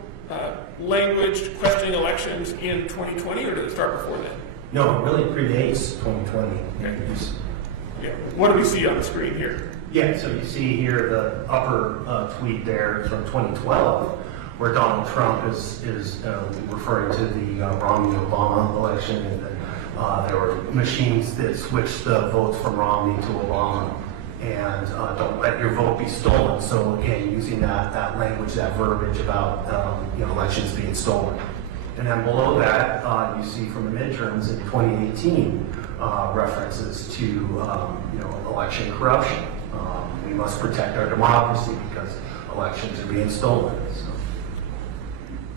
language questioning elections in 2020, or did it start before then? No, it really predates 2020. Okay. Yeah. What do we see on the screen here? Yeah, so you see here the upper tweet there from 2012, where Donald Trump is referring to the Romney-Obama election, and there were machines that switched the votes from Romney to Obama, and don't let your vote be stolen. So again, using that language, that verbiage about elections being stolen. And then below that, you see from the midterms in 2018 references to election corruption. We must protect our democracy because elections are being stolen. So.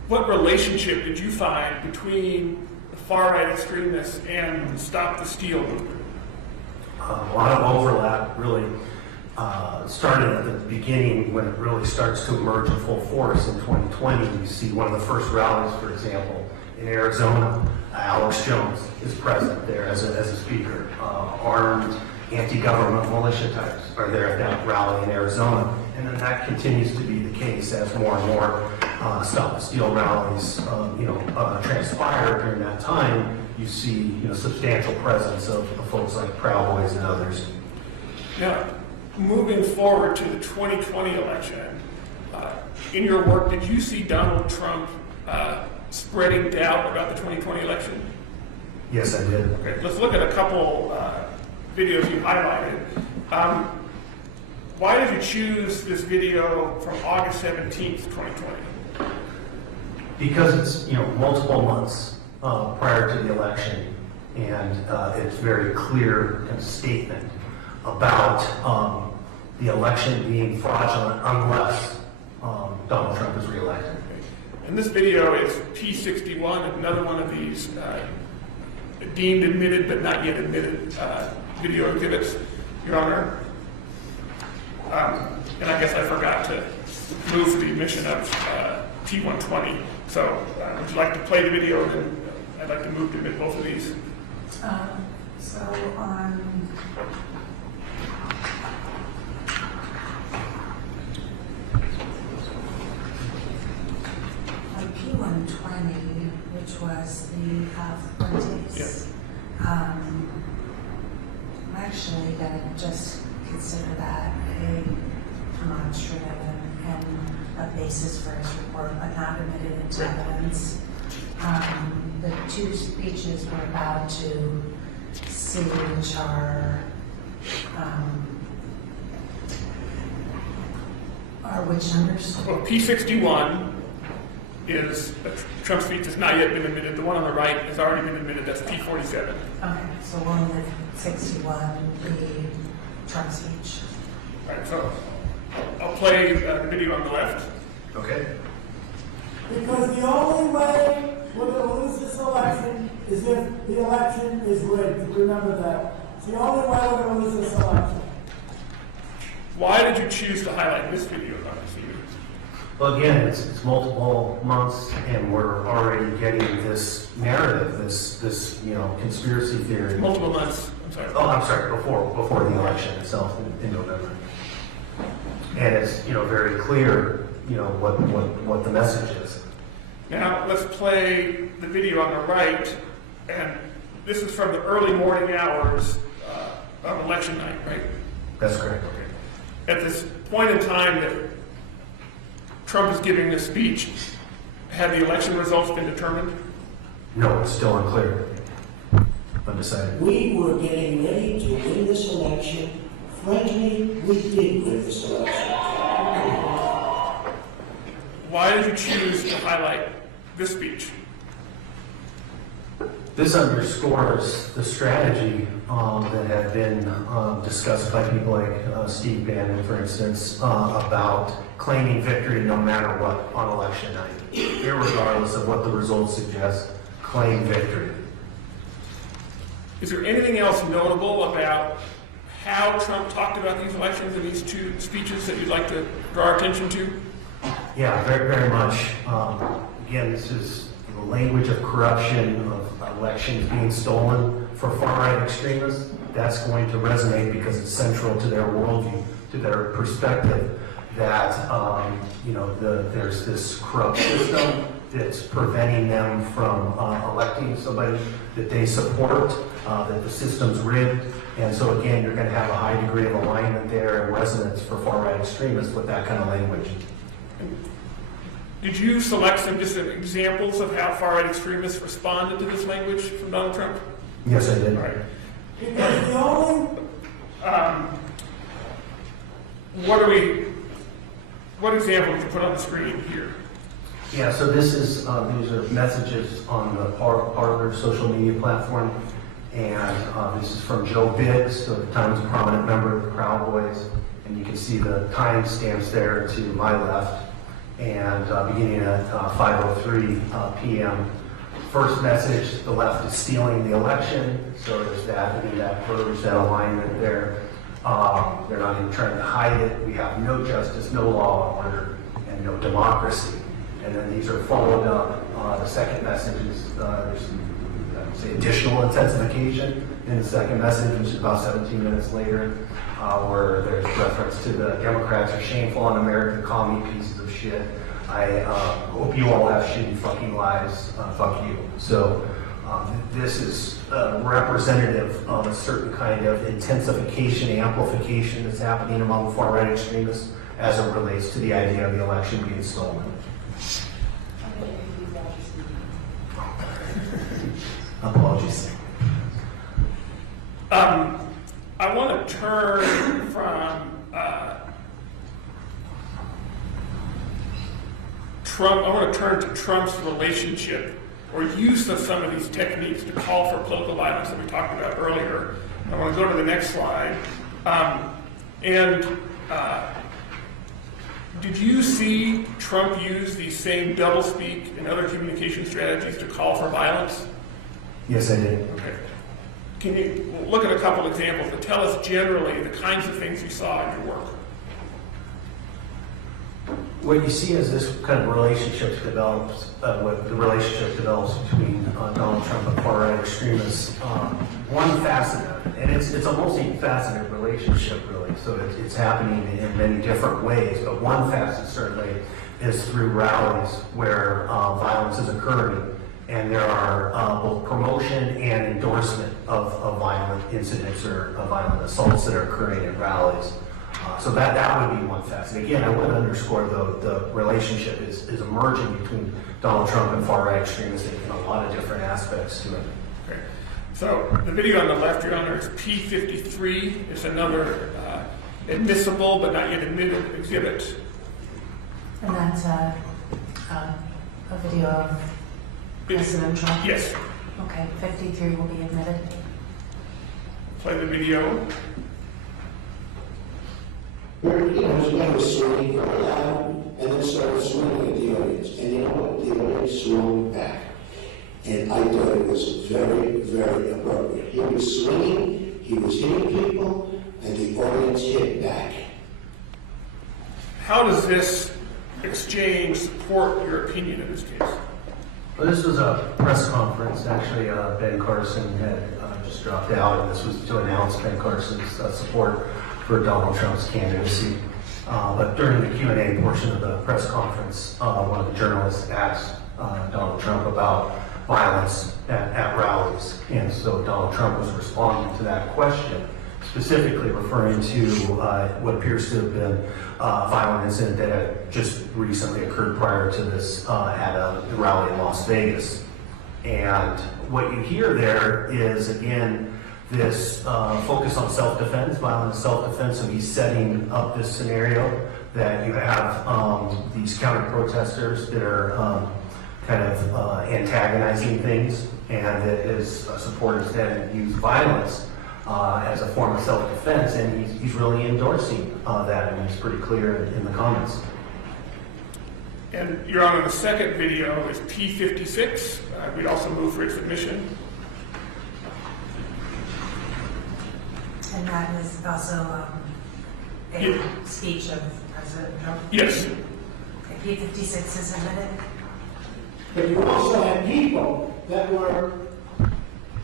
What relationship did you find between the far-right extremists and Stop the Steal movement? A lot of overlap, really, starting at the beginning when it really starts to emerge in full force in 2020. You see one of the first rallies, for example, in Arizona. Alex Jones is present there as a speaker. Armed anti-government militia types are there at that rally in Arizona. And then that continues to be the case as more and more Stop the Steal rallies transpire during that time. You see substantial presence of folks like Proud Boys and others. Now, moving forward to the 2020 election, in your work, did you see Donald Trump spreading doubt about the 2020 election? Yes, I did. Okay, let's look at a couple videos you highlighted. Why did you choose this video from August 17th, 2020? Because it's multiple months prior to the election, and it's very clear kind of statement about the election being fraudulent unless Donald Trump is reelected. And this video is P61, another one of these deemed admitted but not yet admitted video exhibits, Your Honor. And I guess I forgot to move the admission of T120. So would you like to play the video, and then I'd like to move to admit both of these. So on P120, which was the Fuentes, I'm actually going to just consider that a demonstrative and a basis for his report, but not admitted into evidence. The two speeches we're about to see, which are which numbers? Well, P61 is Trump's speech has not yet been admitted. The one on the right has already been admitted. That's P47. Okay, so one with 61, the Trump speech. All right, so I'll play the video on the left. Okay. Because the only way we're going to lose this election is if the election is rigged. Remember that. It's the only way we're going to lose this election. Why did you choose to highlight this video, Dr. Well, again, it's multiple months, and we're already getting this narrative, this conspiracy theory. Multiple months. I'm sorry. Oh, I'm sorry. Before the election itself in November, and it's very clear what the message is. Now let's play the video on the right, and this is from the early morning hours of election night, right? That's correct. Okay. At this point in time that Trump is giving this speech, have the election results been determined? No, it's still unclear. Undecided. We were getting ready to win this election. Frankly, we did win this election. Why did you choose to highlight this speech? This underscores the strategy that had been discussed by people like Steve Bannon, for instance, about claiming victory no matter what on election night, irregardless of what the results suggest. Claim victory. Is there anything else notable about how Trump talked about these elections in these two speeches that you'd like to draw our attention to? Yeah, very, very much. Again, this is the language of corruption, of elections being stolen for far-right extremists. That's going to resonate because it's central to their worldview, to their perspective that there's this corrupt system that's preventing them from electing somebody that they support, that the system's rigged. And so again, you're going to have a high degree of alignment there and resonance for far-right extremists with that kind of language. Did you select some examples of how far-right extremists responded to this language from Donald Trump? Yes, I did. All right. Because the only What example did you put on the screen here? Yeah, so these are messages on the Parler social media platform, and this is from Joe Biggs, who at the time was a prominent member of the Proud Boys, and And you can see the time stamps there to my left, and beginning at 5:03 p.m. First message, the left is stealing the election, so there's that, that purge, that alignment there. They're not even trying to hide it. We have no justice, no law and order, and no democracy. And then these are followed up. The second message is there's some, say, additional intensification in the second message, which is about 17 minutes later, where there's reference to the Democrats are shameful on American commie pieces of shit. I hope you all have shitty fucking lives. Fuck you. So this is representative of a certain kind of intensification, amplification that's happening among far-right extremists as it relates to the idea of the election being stolen. Apologies. I want to turn from Trump. I want to turn to Trump's relationship or use of some of these techniques to call for political violence that we talked about earlier. I want to go to the next slide. Did you see Trump use these same doublespeak and other communication strategies to call for violence? Yes, I did. Okay. Can you look at a couple examples that tell us generally the kinds of things you saw in your work? What you see is this kind of relationship develops, what the relationship develops between Donald Trump and far-right extremists. One facet of it, and it's a multifaceted relationship, really, so it's happening in many different ways, but one facet certainly is through rallies where violence is occurring, and there are both promotion and endorsement of violent incidents or violent assaults that are occurring at rallies. So that would be one facet. Again, I want to underscore the relationship is emerging between Donald Trump and far-right extremists in a lot of different aspects to it. Okay. So the video on the left, Your Honor, is P53. It's another admissible but not yet admitted exhibit. And that's a video of President Trump? Yes. Okay, 53 will be admitted. Play the video. Where, his man was swinging for a loud and then started swinging at the audience. And you know what? The audience swung back. And I thought it was very, very appropriate. He was swinging, he was hitting people, and the audience hit back. How does this exchange support your opinion in this case? Well, this was a press conference. Actually, Ben Carson had just dropped out, and this was to announce Ben Carson's support for Donald Trump's candidacy. But during the Q&A portion of the press conference, one of the journalists asked Donald Trump about violence at rallies. And so Donald Trump was responding to that question, specifically referring to what appears to have been a violent incident that had just recently occurred prior to this at a rally in Las Vegas. And what you hear there is, again, this focus on self-defense, violent self-defense. So he's setting up this scenario that you have these counter-protesters that are kind of antagonizing things, and that his supporters then use violence as a form of self-defense, and he's really endorsing that, and it's pretty clear in the comments. And Your Honor, the second video is P56. We'd also move for its admission. And that is also a speech of President Trump? Yes. Okay, P56 is admitted? But you also had people that were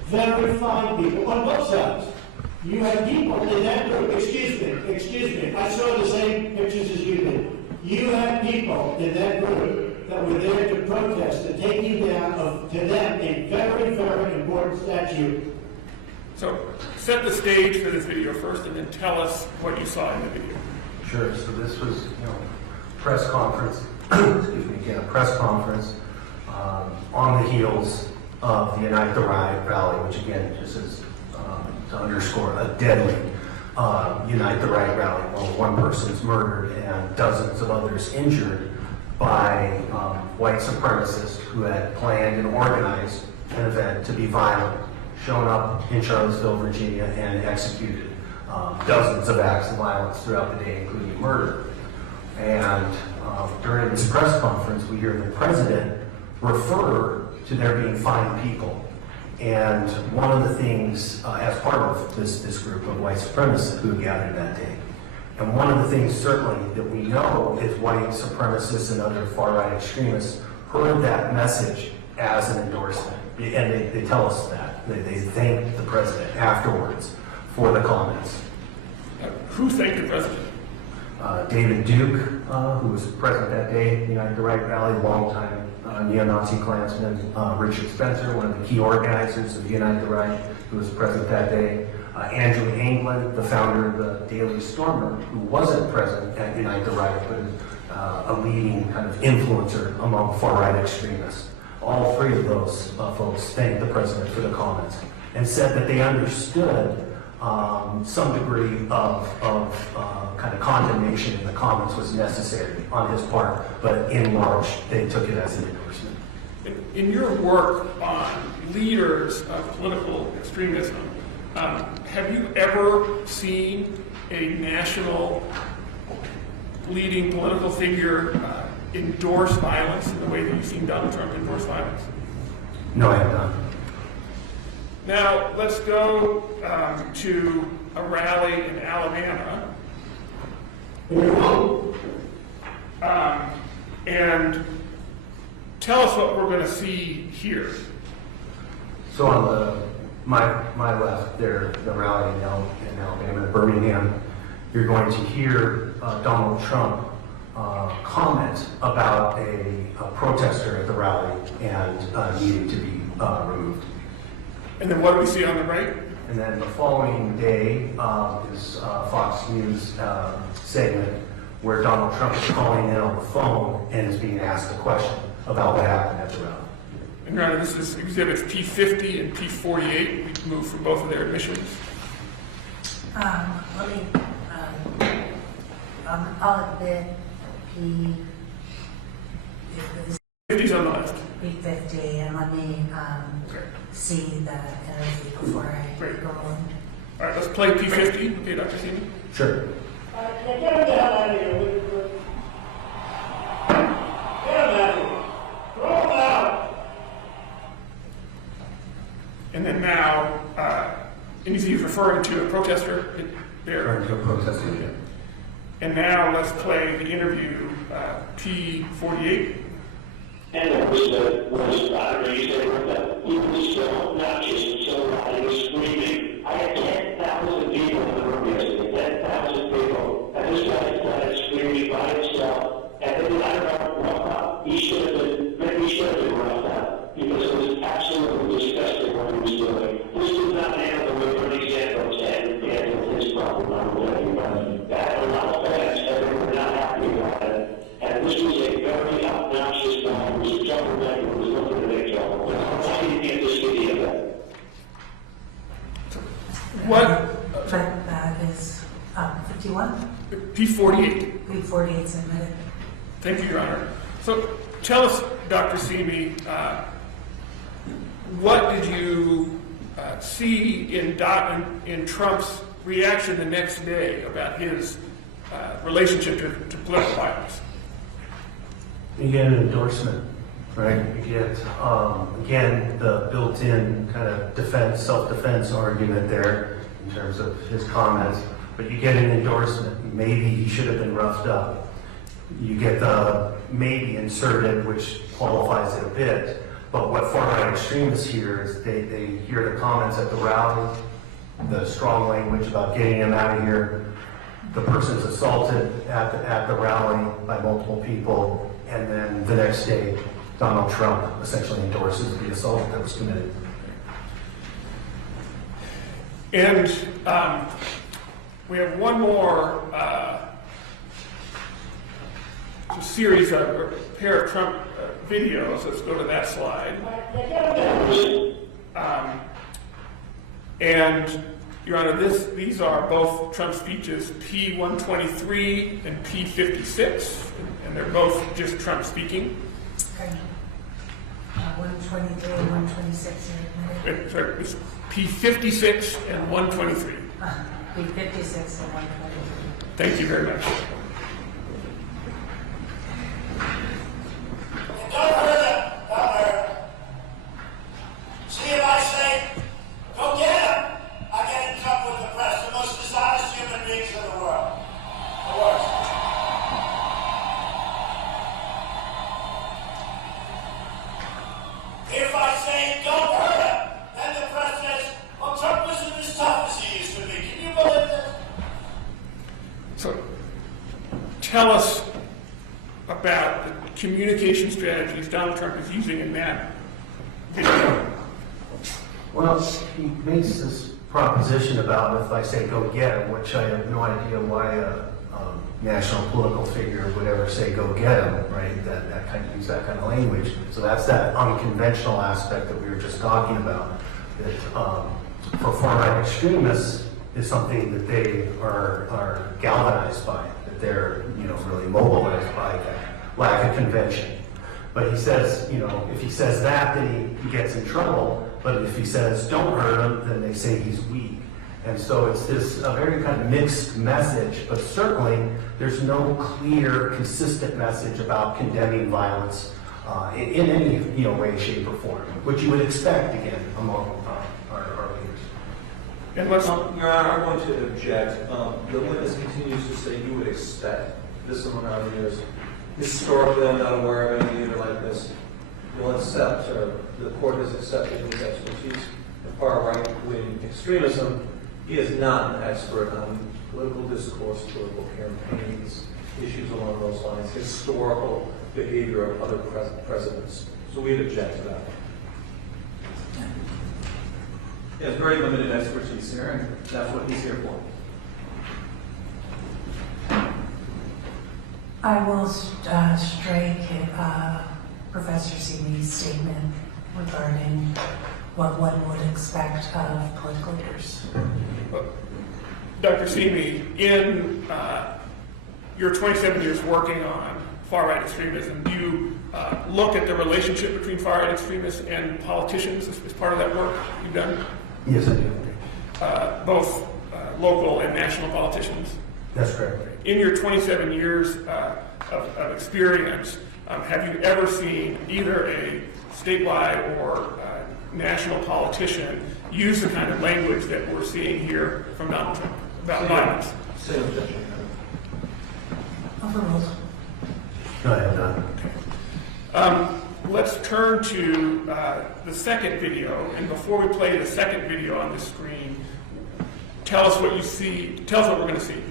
very fine people on both sides. You had people in that group, excuse me, I saw the same pictures as you did. You had people in that group that were there to protest and taking down of, to them, a very, very important statue. So set the stage for this video first, and then tell us what you saw in the video. Sure. So this was, press conference. Excuse me. Again, a press conference on the heels of the Unite the Right rally, which again just is to underscore a deadly Unite the Right rally. Well, one person's murdered and dozens of others injured by white supremacists who had planned and organized an event to be violent, shown up in Charlottesville, Virginia, and executed dozens of acts of violence throughout the day, including murder. And during this press conference, we hear the president refer to there being fine people. And one of the things, as part of this group of white supremacists who gathered that day, and one of the things certainly that we know is white supremacists and other far-right extremists heard that message as an endorsement. And they tell us that. They thank the president afterwards for the comments. Who thanked the president? David Duke, who was present that day, Unite the Right rally, longtime neo-Nazi Klansman. Richard Spencer, one of the key organizers of Unite the Right, who was present that day. Andrew Anglin, the founder of the Daily Stormer, who wasn't present at Unite the Right, but a leading kind of influencer among far-right extremists. All three of those folks thanked the president for the comments and said that they understood some degree of kind of condemnation in the comments was necessary on his part, but in large, they took it as an endorsement. In your work on leaders of political extremism, have you ever seen a national leading political figure endorse violence in the way that you've seen Donald Trump endorse violence? No, I have not. Now, let's go to a rally in Alabama. And tell us what we're going to see here. So on my left there, the rally in Alabama, in Birmingham, you're going to hear Donald Trump comment about a protester at the rally and needing to be removed. And then what do we see on the right? And then the following day is Fox News segment where Donald Trump is calling in on the phone and is being asked a question about what happened at the rally. And Your Honor, this is exhibits P50 and P48. We moved from both of their admissions. Let me, I'll admit P, 50's on the left. P50, and let me see the interview before I Great. go on. All right, let's play P50. Okay, Dr. Seaman? Sure. Get him the hell out of here. Get him out of here. Throw him out. And then now, and he's referring to a protester there. Referring to a protester, yeah. And now let's play the interview P48. And it was, I don't know, you said it was so obnoxious, so loud, it was screaming. I had 10,000 people in the room yesterday, 10,000 people. And this guy started screaming by himself. And then I don't know, he should have been roughed out. Because it was absolutely disgusting what he was doing. This did not handle with Bernie Sanders and his problem. I will tell you about that. Had a lot of fans, and they were not happy about it. And this was a very obnoxious guy. He was a troublemaker who was looking to make trouble. Why did you get this video? What? That is 51, P48. P48 submitted. Thank you, Your Honor. So tell us, Dr. Seamy, what did you see in Trump's reaction the next day about his relationship to political violence? You get an endorsement, right? You get, again, the built-in kind of self-defense argument there in terms of his comments, but you get an endorsement. Maybe he should have been roughed up. You get the maybe inserted, which qualifies it a bit, but what far-right extremists hear is they hear the comments at the rally, the strong language about getting him out of here, the person's assaulted at the rally by multiple people, and then the next day, Donald Trump essentially endorses the assault that was committed. And we have one more series of a pair of Trump videos. Let's go to that slide. And Your Honor, these are both Trump speeches, P123 and P56, and they're both just Trump speaking. Okay. 123 and 126 are admitted. Sorry, it's P56 and 123. be 56 and 123. Thank you very much. Don't hurt him. Don't hurt him. See, if I say, go get him, I get in trouble with the press, the most dishonest human beings in the world. The worst. If I say, don't hurt him, then the press says, well, Trump isn't as tough as he used to be. Can you believe this? So tell us about the communication strategies Donald Trump is using in that video. Well, he makes this proposition about if I say go get him, which I have no idea why a national political figure would ever say go get him, right? That kind of use that kind of language. So that's that unconventional aspect that we were just talking about. That for far-right extremists is something that they are galvanized by, that they're really mobilized by that lack of convention. But he says, if he says that, then he gets in trouble. But if he says, don't hurt him, then they say he's weak. And so it's this very kind of mixed message, but certainly there's no clear, consistent message about condemning violence in any way, shape, or form, which you would expect, again, among our leaders. And let's, Your Honor, I want to object. The witness continues to say you would expect this among our leaders. Historically, I'm not aware of any leader like this. You'll accept, or the court has accepted his expertise in far-right-wing extremism. He is not an expert on political discourse, political campaigns, issues along those lines, historical behavior of other presidents. So we'd object to that. He has very limited expertise here, and that's what he's here for. I will strike Professor Seeley's statement regarding what one would expect of political leaders. Dr. Seamy, in your 27 years working on far-right extremism, do you look at the relationship between far-right extremists and politicians as part of that work you've done? Yes, I do. Both local and national politicians? That's correct. In your 27 years of experience, have you ever seen either a statewide or national politician use the kind of language that we're seeing here from Donald Trump about violence? Same objection. Overruled. Go ahead, Don. Let's turn to the second video, and before we play the second video on the screen, tell us what you see. Tell us what we're going to see.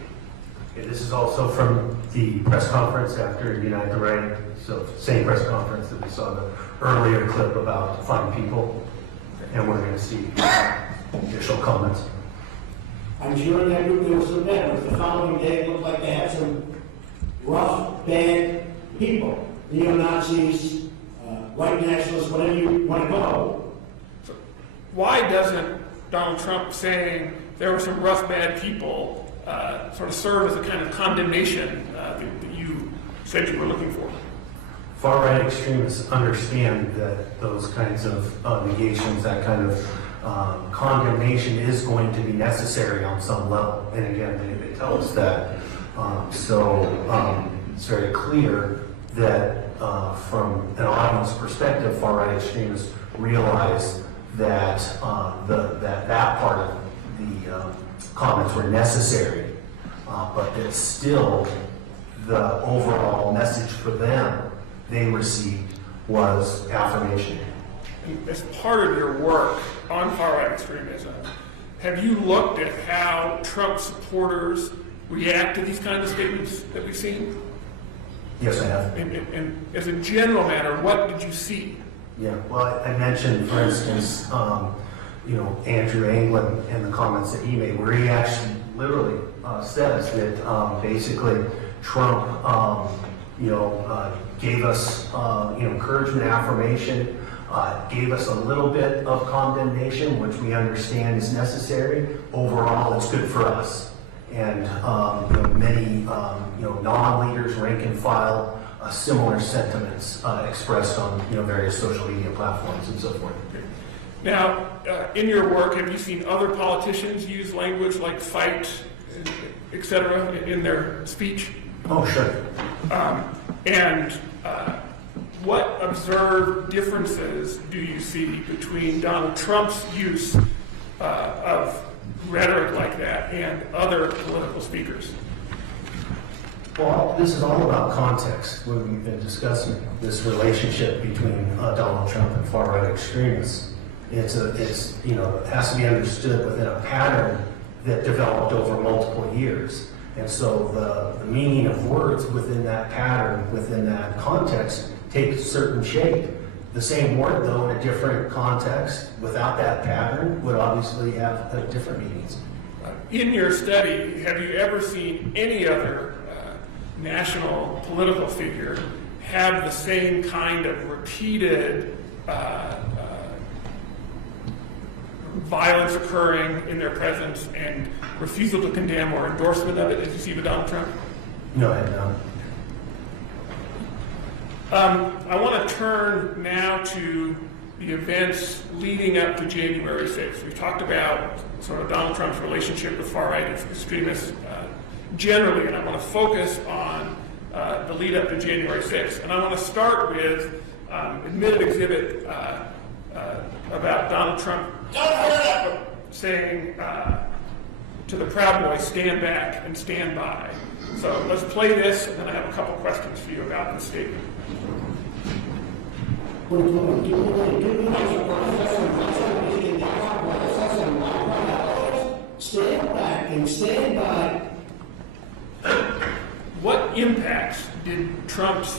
Okay, this is also from the press conference after Unite the Right. So same press conference that we saw the earlier clip about fine people, and we're going to see initial comments. I'm sure in that group there was some veterans. The following day it looked like they had some rough, bad people. Neo-Nazis, white nationalists, whatever you want to call So why doesn't Donald Trump saying there were some rough, bad people sort of serve as a kind of condemnation that you said you were looking for? Far-right extremists understand that those kinds of negations, that kind of condemnation is going to be necessary on some level. And again, they tell us that. It's very clear that from an audience perspective, far-right extremists realize that that part of the comments were necessary, but that still the overall message for them they received was affirmation. As part of your work on far-right extremism, have you looked at how Trump supporters react to these kinds of statements that we've seen? Yes, I have. And as a general matter, what did you see? Yeah, well, I mentioned, for instance, Andrew Anglin and the comments that he made, where he actually literally says that basically Trump, gave us, encouragement, affirmation, gave us a little bit of condemnation, which we understand is necessary. Overall, it's good for us. And many non-leaders, rank and file, similar sentiments expressed on various social media platforms and so forth. Now, in your work, have you seen other politicians use language like fight, et cetera, in their speech? Oh, sure. And what observed differences do you see between Donald Trump's use of rhetoric like that and other political speakers? Well, this is all about context when we've been discussing this relationship between Donald Trump and far-right extremists. It has to be understood within a pattern that developed over multiple years. And so the meaning of words within that pattern, within that context, takes certain shape. The same word, though, in a different context, without that pattern, would obviously have different meanings. In your study, have you ever seen any other national political figure have the same kind of repeated violence occurring in their presence and refusal to condemn or endorsement of it as you see with Donald Trump? No, I have not. I want to turn now to the events leading up to January 6th. We've talked about sort of Donald Trump's relationship with far-right extremists generally, and I want to focus on the lead up to January 6th. And I want to start with admitted exhibit about Donald Trump saying to the Proud Boys, stand back and stand by. So let's play this, and then I have a couple questions for you about this statement. Stand back and stand by. What impacts did Trump's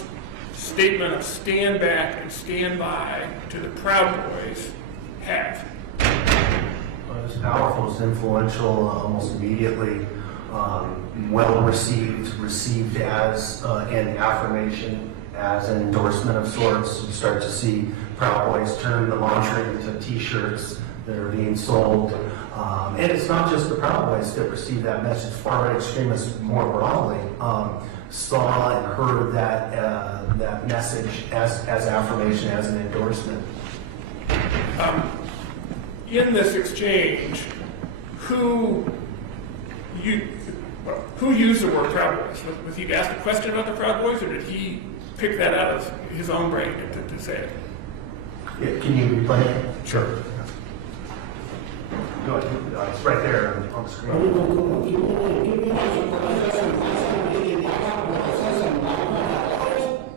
statement of stand back and stand by to the Proud Boys have? It was powerful, it was influential, almost immediately, well received as an affirmation, as an endorsement of sorts. You start to see Proud Boys turn the mantra into t-shirts that are being sold. And it's not just the Proud Boys that received that message. Far-right extremists more broadly saw and heard that message as affirmation, as an endorsement. In this exchange, who used the word Proud Boys? Was he asked a question about the Proud Boys, or did he pick that out of his own brain to say it? Yeah, can you replay it? Sure. Go ahead. It's right there on the screen.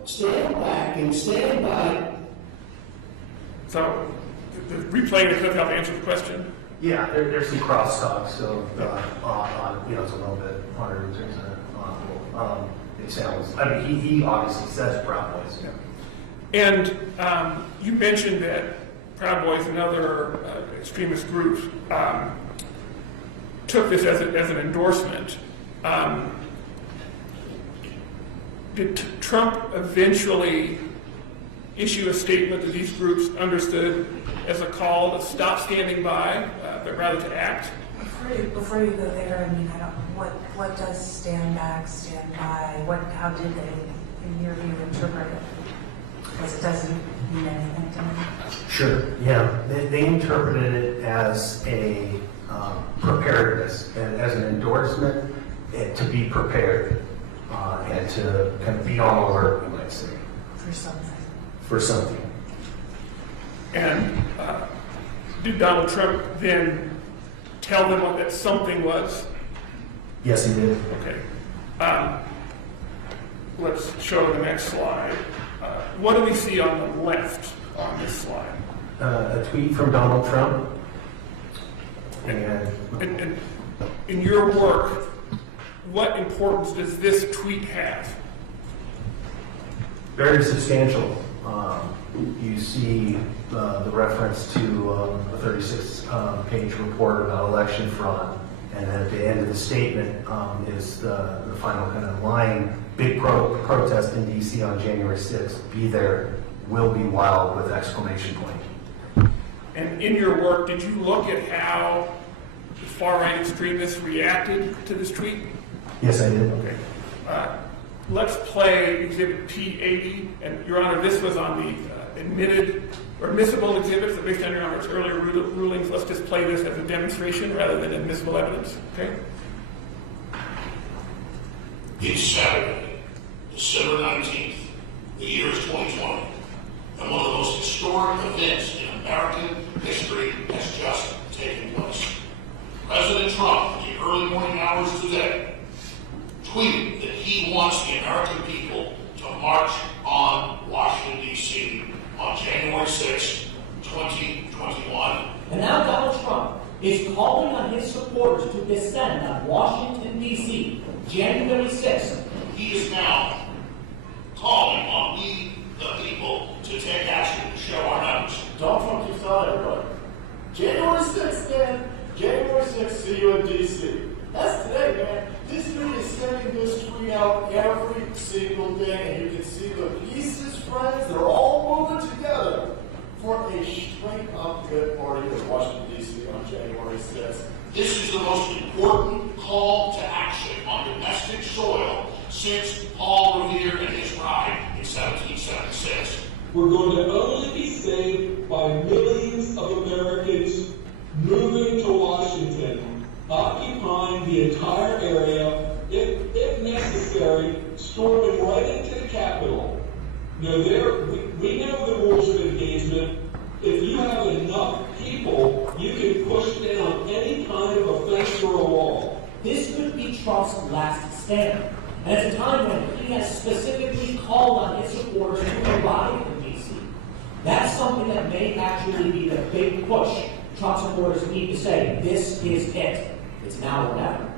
Stand back and stand by. So, the replaying the clip help answer the question? Yeah, there's some crosstalk, so it's a little bit harder in terms of it sounds. I mean, he obviously says Proud Boys. Yeah. And you mentioned that Proud Boys and other extremist groups took this as an endorsement. Did Trump eventually issue a statement that these groups understood as a call to stop standing by, but rather to act? Before you go there, I mean, what does stand back, stand by? How did they, in your view, interpret it? Because it doesn't mean anything to me. Sure. Yeah, they interpreted it as a preparedness, and as an endorsement, to be prepared, and to kind of be on alert, you might say. For something. For something. And did Donald Trump then tell them what that something was? Yes, he did. Okay. Let's show the next slide. What do we see on the left on this slide? A tweet from Donald Trump. And in your work, what importance does this tweet have? Very substantial. You see the reference to a 36-page report about election fraud, and at the end of the statement is the final kind of line: big protest in D.C. on January 6th. Be there. Will be wild with exclamation point. And in your work, did you look at how the far-right extremists reacted to this tweet? Yes, I did. Okay. Let's play Exhibit P80. And, Your Honor, this was on the admitted or admissible exhibits that based on your Honor's earlier rulings, let's just play this as a demonstration rather than admissible evidence, okay? It's Saturday, December 19th. The year is 2020. And one of the most historic events in American history has just taken place. President Trump, in the early morning hours today, tweeted that he wants the American people to march on Washington, D.C. on January 6, 2021. And now Donald Trump is calling on his supporters to descend on Washington, D.C., January 6th. He is now calling on we, the people, to take action to show our numbers. Donald Trump keeps telling everybody, January 6th, man. January 6th, see you in D.C. That's today, man. This dude is sending this tweet out every single day, and you can see the pieces, friends. They're all moving together for a straight-up good party in Washington, D.C. on January 6th. This is the most important call to action on domestic soil since Paul Revere and his bride in 1776. We're going to only be saved by millions of Americans moving to Washington, occupying the entire area, if necessary, storming right into the Capitol. We know the rules of engagement. If you have enough people, you can push down any kind of a fence or a wall. This could be Trump's last stand. And at a time when he has specifically called on his supporters to arrive in D.C. That's something that may actually be the big push Trump supporters need to say, this is it. It's now or never.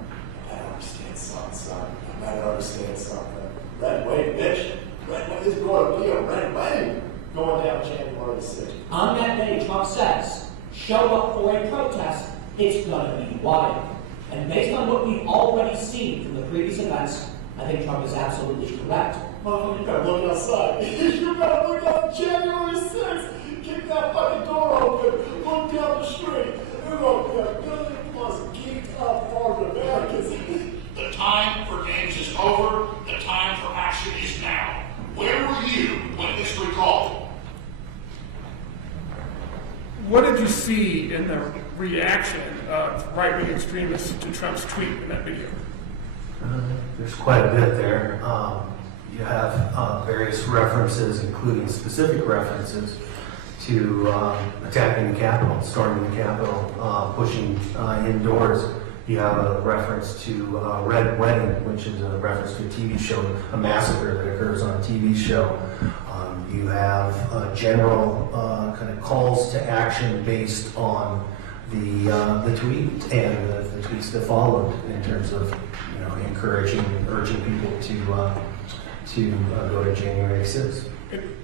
I better understand something, son. I better understand something. Red wave, bitch. Red wave is going to be a red wave going down January 6th. On that day, Trump says, show up for a protest, it's going to be wild. And based on what we've already seen from the previous events, I think Trump is absolutely correct. Motherfucker, you better look outside. You better look out January 6th. Kick that fucking door open. Look down the street. There's going to be a million plus geeked up foreign Americans. The time for games is over. The time for action is now. Where were you when history called? What did you see in the reaction of right-wing extremists to Trump's tweet in that video? There's quite a bit there. You have various references, including specific references to attacking the Capitol, storming the Capitol, pushing indoors. You have a reference to Red Wedding, which is a reference to a TV show, a massacre that occurs on a TV show. You have general kind of calls to action based on the tweet and the tweets that followed in terms of encouraging, urging people to go to January 6th.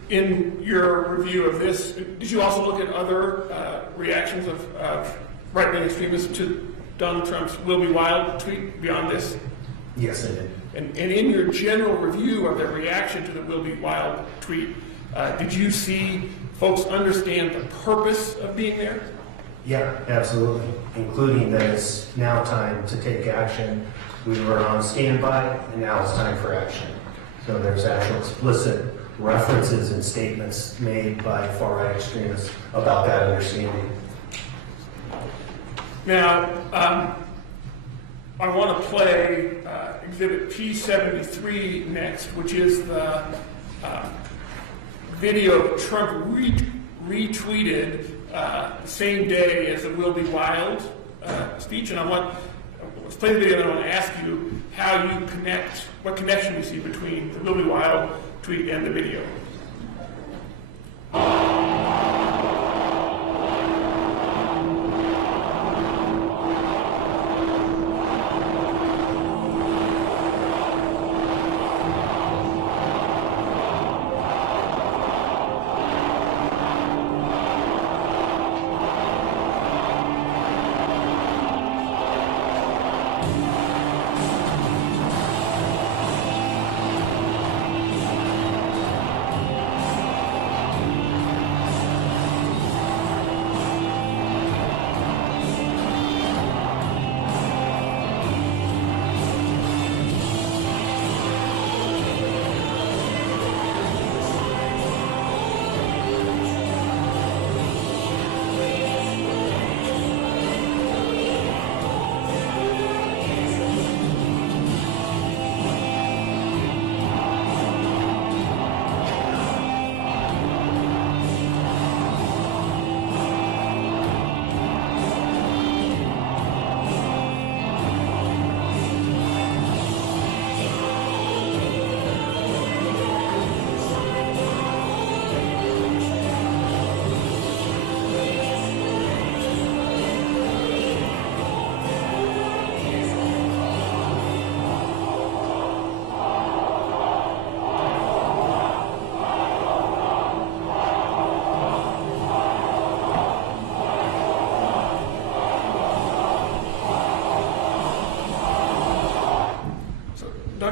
In your review of this, did you also look at other reactions of right-wing extremists to Donald Trump's "Will Be Wild" tweet beyond this? Yes, I did. And in your general review of their reaction to the "Will Be Wild" tweet, did you see folks understand the purpose of being there? Yeah, absolutely. Including that it's now time to take action. We were on standby, and now it's time for action. So there's actual explicit references and statements made by far-right extremists about that understanding. Now, I want to play Exhibit P73 next, which is the video Trump retweeted the same day as the "Will Be Wild" speech. And let's play the video, and I want to ask you how you connect, what connection you see between the "Will Be Wild" tweet and the video.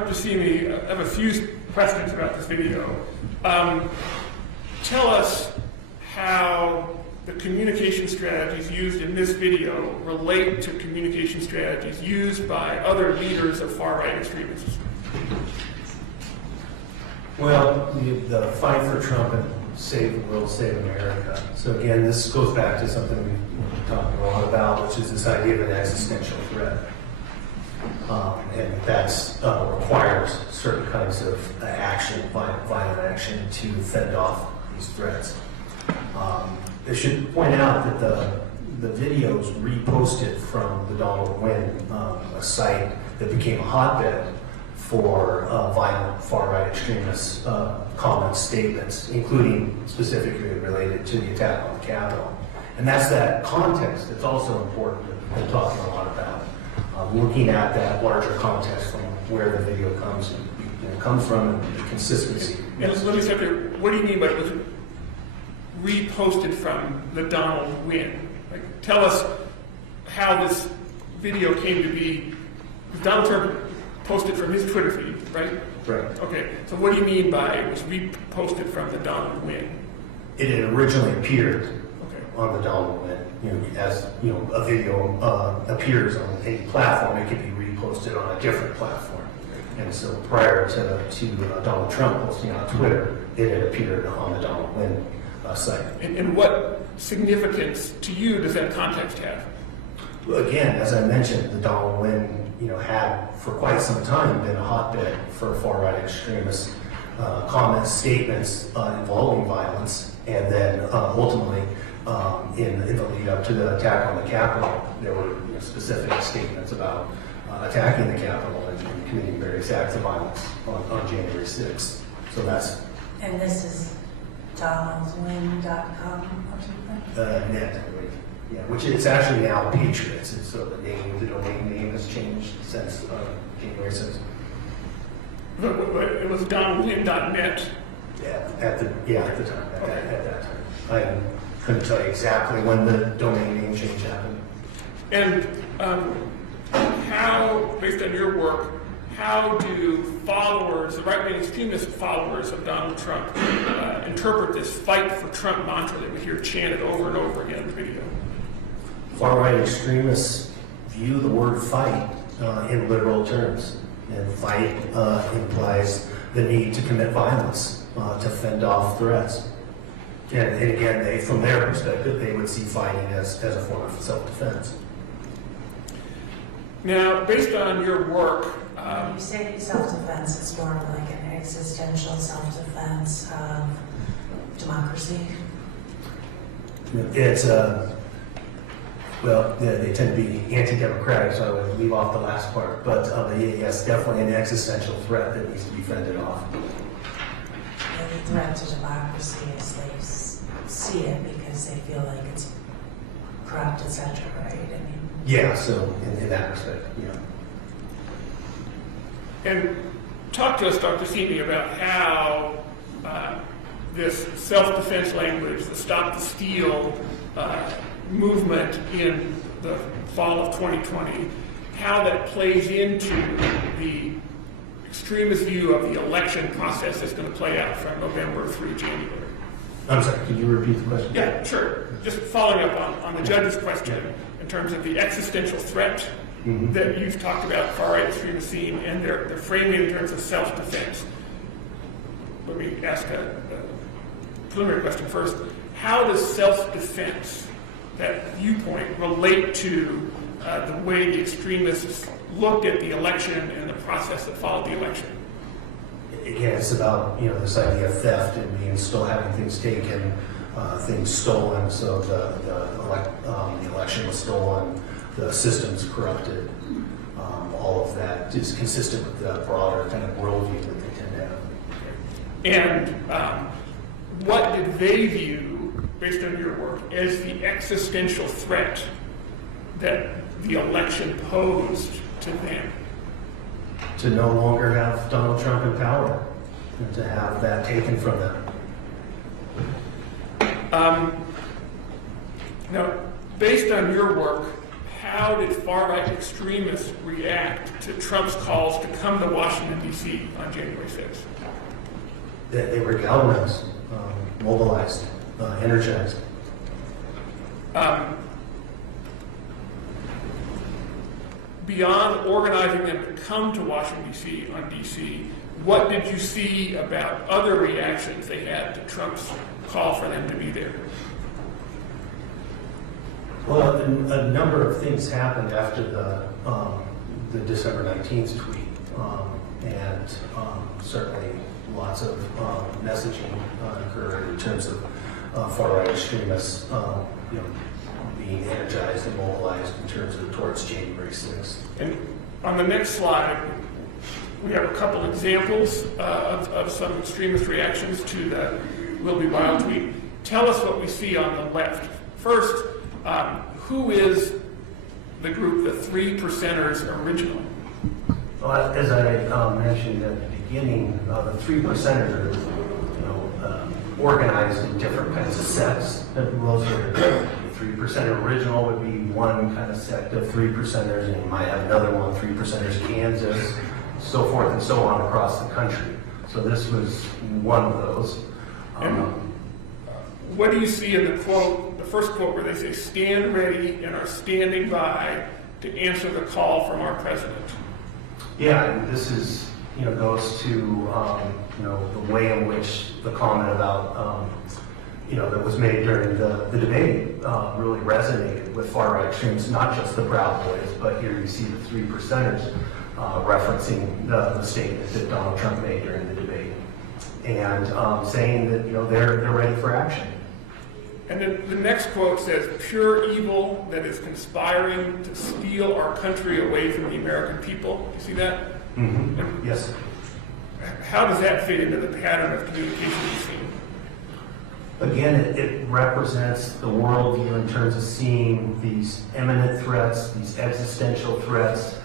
Dr. Simi, I have a few questions about this video. Tell us how the communication strategies used in this video relate to communication strategies used by other leaders of far-right extremists. Well, the fight for Trump and save the world, save America. So again, this goes back to something we've talked a lot about, which is this idea of an existential threat. And that's requires certain kinds of action, violent action, to fend off these threats. I should point out that the videos reposted from the Donald Wynn, a site that became a hotbed for violent far-right extremist comments, statements, including specifically related to the attack on the Capitol. And that's that context that's also important that we've been talking a lot about. Looking at that larger context from where the video comes from and the consistency. And let me stop here. What do you mean by it was reposted from the Donald Wynn? Like, tell us how this video came to be. Donald Trump posted from his Twitter feed, right? Right. Okay, so what do you mean by it was reposted from the Donald Wynn? It had originally appeared Okay. on the Donald Wynn. As a video appears on any platform, it could be reposted on a different platform. And so prior to Donald Trump posting on Twitter, it had appeared on the Donald Wynn site. And what significance to you does that context have? Again, as I mentioned, the Donald Wynn, had for quite some time been a hotbed for far-right extremist comments, statements involving violence, and then ultimately, in the lead up to the attack on the Capitol, there were specific statements about attacking the Capitol and committing various acts of violence on January 6th. So that's And this is donaldswin.com or something? net, yeah, which it's actually now Patriots, and so the domain name has changed since January 6th. But it was donaldwynn.net. Yeah, at the time, at that time. I couldn't tell you exactly when the domain name change happened. And how, based on your work, how do followers, the right-wing extremist followers of Donald Trump, interpret this fight for Trump mantra that we hear chanted over and over again in the video? Far-right extremists view the word fight in literal terms. And fight implies the need to commit violence, to fend off threats. And again, from their perspective, they would see fighting as a form of self-defense. Now, based on your work, When you say self-defense, it's more like an existential self-defense of democracy. It's well, they tend to be anti-democratic, so I would leave off the last part. But yes, definitely an existential threat that needs to be fended off. The threat to democracy as they see it because they feel like it's corrupt, etc. Right? I mean, Yeah. So in that respect, yeah. and talk to us, Dr. Simi, about how this self-defense language, the Stop the Steal movement in the fall of 2020, how that plays into the extremist view of the election process that's going to play out from November through January. I'm sorry, could you repeat the question? Yeah, sure. Just following up on the judge's question in terms of the existential threat that you've talked about, far-right extremists seeing, and their framing in terms of self-defense. Let me ask a preliminary question first. How does self-defense, that viewpoint, relate to the way the extremists looked at the election and the process that followed the election? Again, it's about this idea of theft and still having things taken, things stolen. So the election was stolen, the system's corrupted. All of that is consistent with the broader kind of worldview that they tend to have. And what did they view, based on your work, as the existential threat that the election posed to them? To no longer have Donald Trump in power and to have that taken from them. Now, based on your work, how did far-right extremists react to Trump's calls to come to Washington, D.C. on January 6th? They were galvanized, mobilized, energized. Beyond organizing them to come to Washington, D.C. on D.C., what did you see about other reactions they had to Trump's call for them to be there? Well, a number of things happened after the December 19th tweet, and certainly lots of messaging occurred in terms of far-right extremists, being energized and mobilized in terms of towards January 6th. And on the next slide, we have a couple examples of some extremist reactions to the Will Be Wild tweet. Tell us what we see on the left. First, who is the group, the 3 Percenters Original? Well, as I mentioned at the beginning, the 3 Percenters are organized in different kinds of sets. Those are the 3 Percenter Original would be one kind of sect of 3 Percenters, and you might have another one, 3 Percenters Kansas, so forth and so on across the country. So this was one of those. What do you see in the quote, the first quote where they say, "Stand ready and are standing by to answer the call from our president"? Yeah, and this is, goes to, the way in which the comment about, that was made during the debate really resonated with far-right extremists, not just the Proud Boys, but here you see the 3 Percenters referencing the statement that Donald Trump made during the debate, and saying that, they're ready for action. And then the next quote says, "Pure evil that is conspiring to steal our country away from the American people." You see that? Mm-hmm. Yes. How does that fit into the pattern of communication you've seen? Again, it represents the worldview in terms of seeing these imminent threats, these existential threats,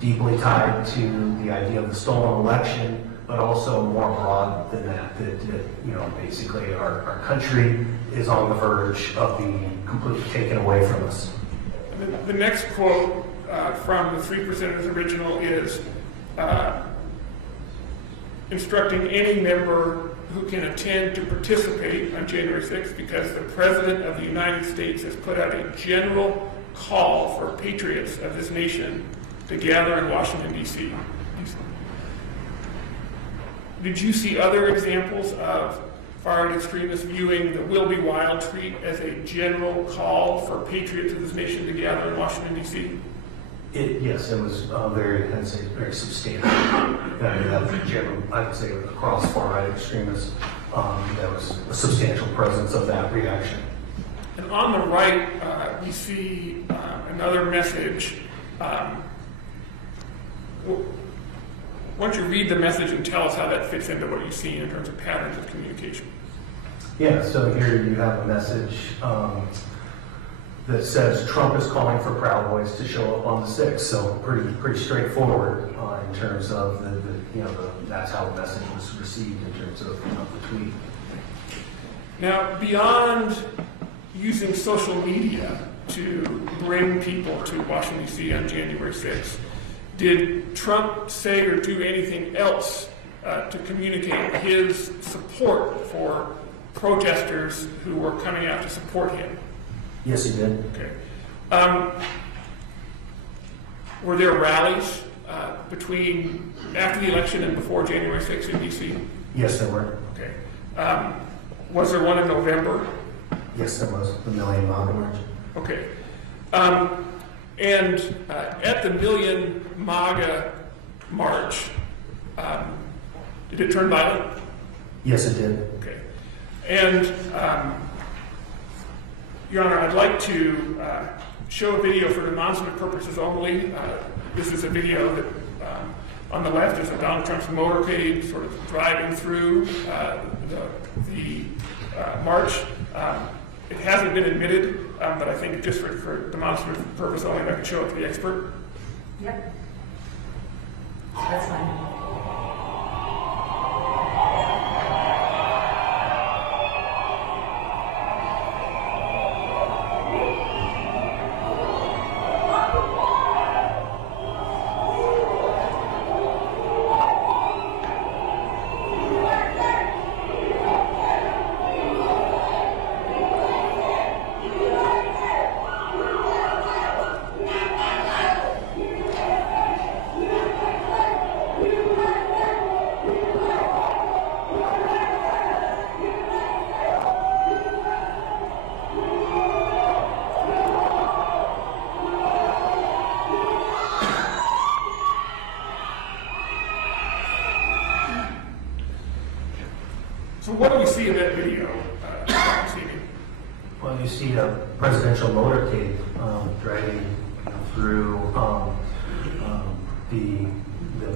deeply tied to the idea of the stolen election, but also more broad than that, basically our country is on the verge of being completely taken away from us. The next quote from the 3 Percenters Original is instructing any member who can attend to participate on January 6th because the President of the United States has put out a general call for patriots of this nation to gather in Washington, D.C. Did you see other examples of far-right extremists viewing the Will Be Wild tweet as a general call for patriots of this nation to gather in Washington, D.C.? Yes, it was very substantial. That was general, I would say, across far-right extremists, there was a substantial presence of that reaction. And on the right, we see another message. Why don't you read the message and tell us how that fits into what you see in terms of patterns of communication? Yeah, so here you have a message that says Trump is calling for Proud Boys to show up on the 6th. So pretty straightforward in terms of that's how the message was received in terms of the tweet. Now, beyond using social media to bring people to Washington, D.C. on January 6th, did Trump say or do anything else to communicate his support for protesters who were coming out to support him? Yes, he did. Okay. Were there rallies between after the election and before January 6th in D.C.? Yes, there were. Okay. Was there one in November? Yes, there was. The Million MAGA March. Okay. And at the Million MAGA March, did it turn violent? Yes, it did. Okay. And, Your Honor, I'd like to show a video for demonstrative purposes only. This is a video that, on the left, is of Donald Trump's motorcade sort of driving through the march. It hasn't been admitted, but I think just for demonstrative purpose only, I can show it to the expert. Yep. That's fine. you see a presidential motorcade driving through the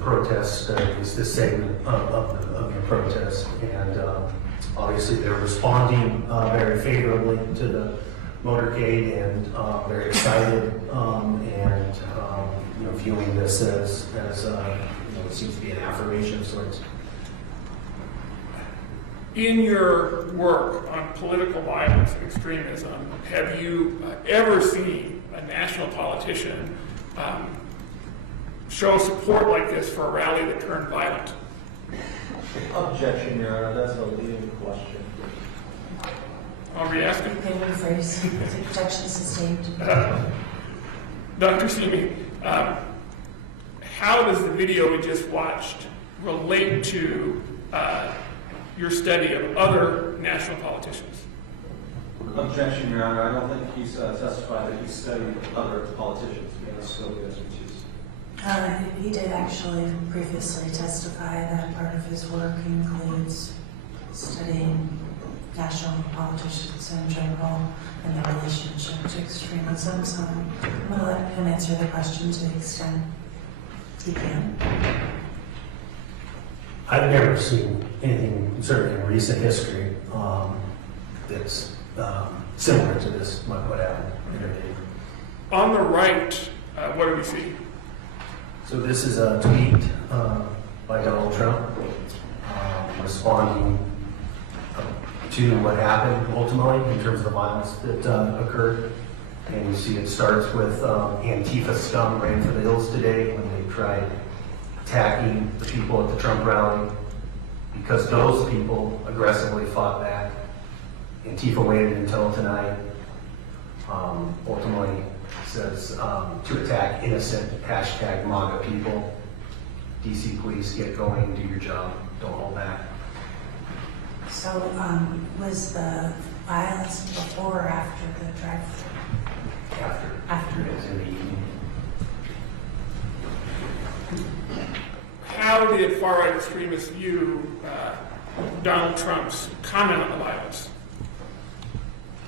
protest, is this segment of the protest, and obviously they're responding very favorably to the motorcade and very excited and viewing this as it seems to be an affirmation of sorts. In your work on political violence and extremism, have you ever seen a national politician show support like this for a rally that turned violent? Objection, Your Honor, that's a leading question. I'll re-ask it. They rephrase, objection sustained. Dr. Simi, how does the video we just watched relate to your study of other national politicians? Objection, Your Honor, I don't think he's testified that he studied other politicians. He has scope of expertise. He did actually previously testify that part of his work includes studying national politicians in general and the relationship to extremism. So I'm going to let him answer the question to the extent he can. I've never seen anything, certainly in recent history, that's similar to this, what happened interview. On the right, what do we see? So this is a tweet by Donald Trump responding to what happened ultimately in terms of the violence that occurred. And you see it starts with Antifa scum ran for the hills today when they tried attacking the people at the Trump rally. Because those people aggressively fought back, Antifa waited until tonight. Ultimately says to attack innocent #MAGA people. DC police, get going, do your job, don't hold back. So was the violence before or after the drive-through? After it was in the evening. How did far-right extremists view Donald Trump's comment on the violence?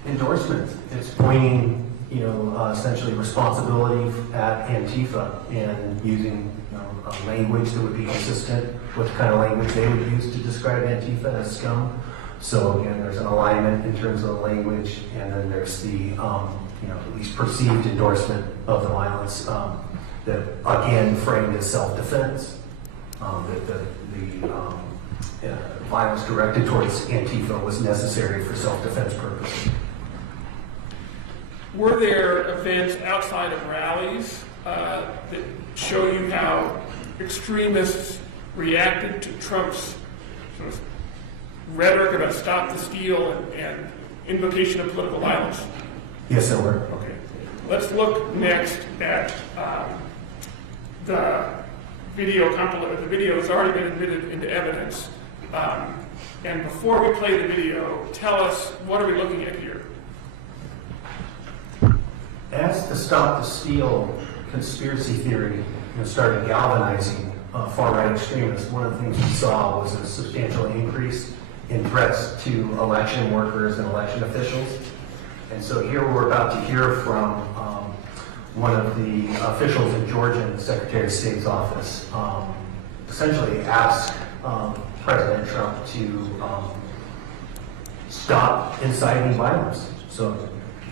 Endorsement. It's pointing, essentially responsibility at Antifa and using a language that would be consistent with the kind of language they would use to describe Antifa as scum. So again, there's an alignment in terms of the language, and then there's the, at least perceived endorsement of the violence that again framed as self-defense. That the violence directed towards Antifa was necessary for self-defense purposes. Were there events outside of rallies that show you how extremists reacted to Trump's sort of rhetoric about stop the steal and invocation of political violence? Yes, there were. Okay. Let's look next at the video compilation. The video has already been admitted into evidence. And before we play the video, tell us, what are we looking at here? As the Stop the Steal conspiracy theory started galvanizing far-right extremists, one of the things we saw was a substantial increase in threats to election workers and election officials. And so here we're about to hear from one of the officials in Georgia, the Secretary of State's office, essentially asked President Trump to stop inciting violence. So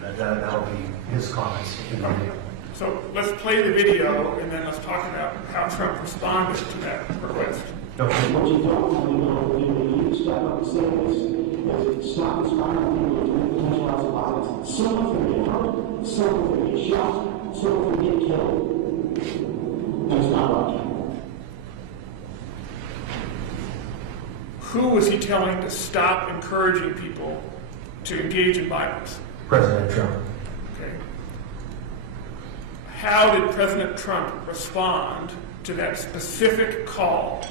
that'll be his comments in the video. So let's play the video, and then let's talk about how Trump responded to that request. Okay. What you don't want to know, you step up and say this, is stop inspiring people to potentialize violence. Someone can get hurt, someone can get shot, someone can get killed. That's not right. Who was he telling to stop encouraging people to engage in violence? President Trump. Okay. How did President Trump respond to that specific call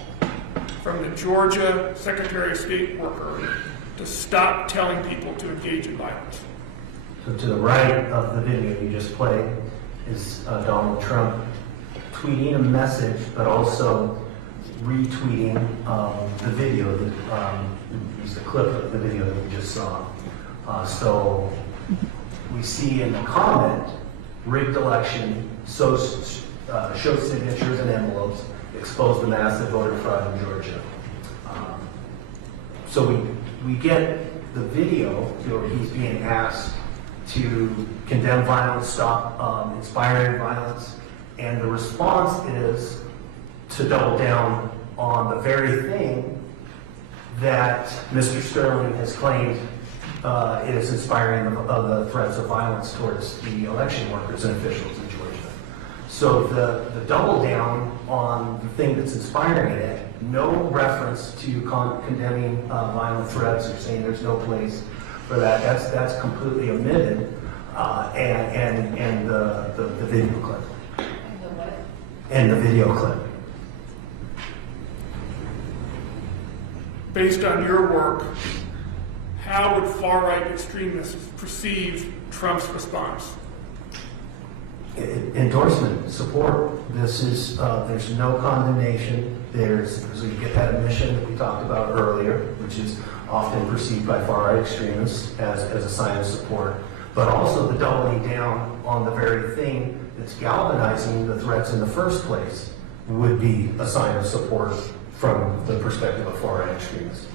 from the Georgia Secretary of State worker to stop telling people to engage in violence? So to the right of the video you just played is Donald Trump tweeting a message, but also retweeting the video that is the clip of the video that we just saw. So We see in the comment, rigged election, show signatures and envelopes, expose the massive voter fraud in Georgia. So we get the video where he's being asked to condemn violence, stop inspiring violence, and the response is to double down on the very thing that Mr. Sterling has claimed is inspiring the threats of violence towards the election workers and officials in Georgia. So the double down on the thing that's inspiring it, no reference to condemning violent threats or saying there's no place for that. That's completely omitted, and the video clip. And the what? And the video clip. Based on your work, how would far-right extremists perceive Trump's response? Endorsement, support. This is, there's no condemnation. So you get that admission that we talked about earlier, which is often perceived by far-right extremists as a sign of support, but also the doubling down on the very thing that's galvanizing the threats in the first place would be a sign of support from the perspective of far-right extremists.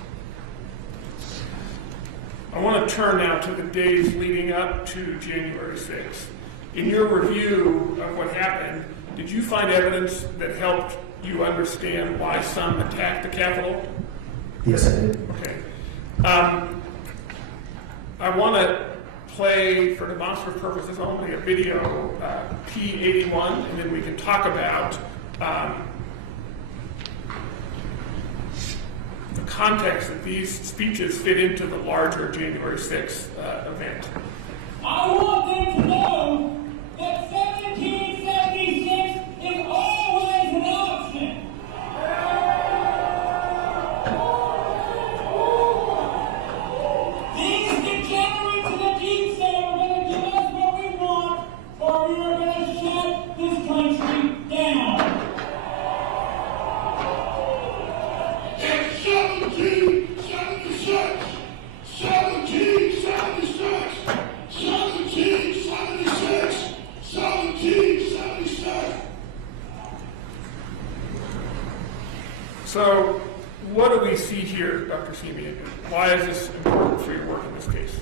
I want to turn now to the days leading up to January 6th. In your review of what happened, did you find evidence that helped you understand why some attacked the Capitol? Yes, I did. Okay. I want to play, for demonstrative purposes only, a video, P81, and then we can talk about the context that these speeches fit into the larger January 6th event. I want them to know that 1776 is always an option. These degenerates in the deep state are going to give us what we want, or we are going to shut this country down. It's 1776, 1776, 1776, 1777. So, what do we see here, Dr. Simeon? Why is this important for your work in this case?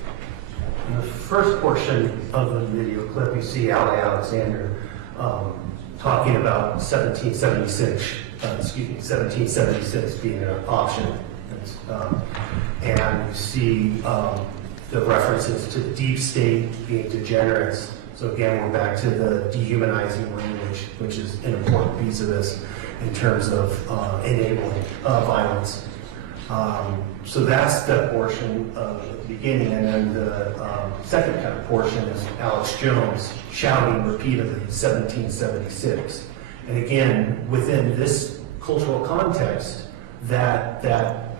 In the first portion of the video clip, you see Ali Alexander talking about 1776 being an option. And you see the references to deep state being degenerates. So again, we're back to the dehumanizing language, which is an important piece of this in terms of enabling violence. So that's the portion of the beginning, and then the second kind of portion is Alex Jones shouting repeatedly 1776. And again, within this cultural context, that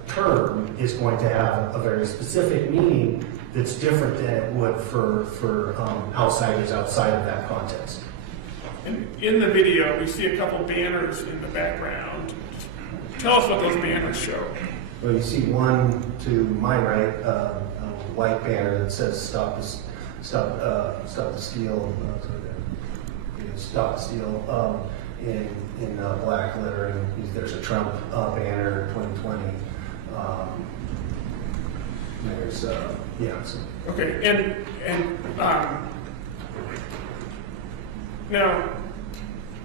term is going to have a very specific meaning that's different than it would for outsiders outside of that context. And in the video, we see a couple banners in the background. Tell us what those banners show. Well, you see one to my right, a white banner that says "Stop the Steal." Stop the Steal. In black lettering, there's a Trump banner 2020. There's Okay, and now,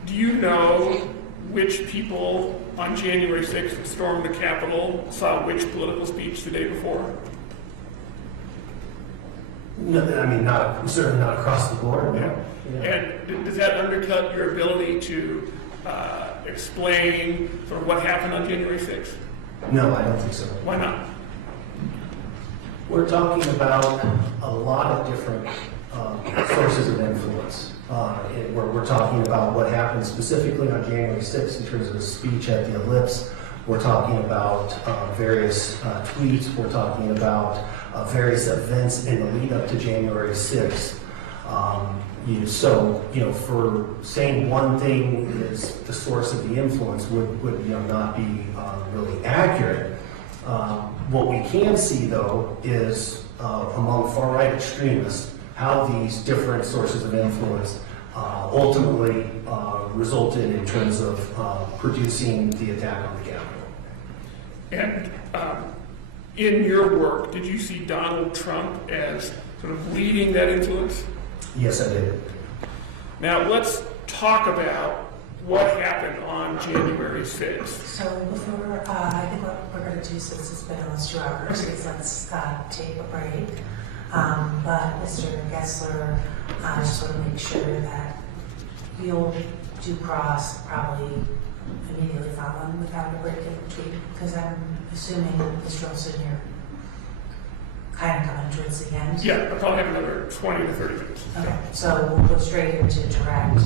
do you know which people on January 6th that stormed the Capitol saw which political speech the day before? No, I mean, certainly not across the board. Yeah. And does that undercut your ability to explain sort of what happened on January 6th? No, I don't think so. Why not? We're talking about a lot of different sources of influence. We're talking about what happened specifically on January 6th in terms of a speech at the Ellipse. We're talking about various tweets. We're talking about various events in the lead up to January 6th. For saying one thing is the source of the influence would not be really accurate. What we can see, though, is among far-right extremists, how these different sources of influence ultimately resulted in terms of producing the attack on the Capitol. And in your work, did you see Donald Trump as sort of leading that influence? Yes, I did. Now let's talk about what happened on January 6th. So before, I think what we're going to do, since it's been almost 2 hours, is let's take a break. But Mr. Gessler, I just want to make sure that you'll do cross probably immediately following without a break in between, because I'm assuming, Mr. Olson, you're kind of coming towards the end. Yeah, I'll probably have another 20 to 30 minutes. Okay, so we'll go straight into direct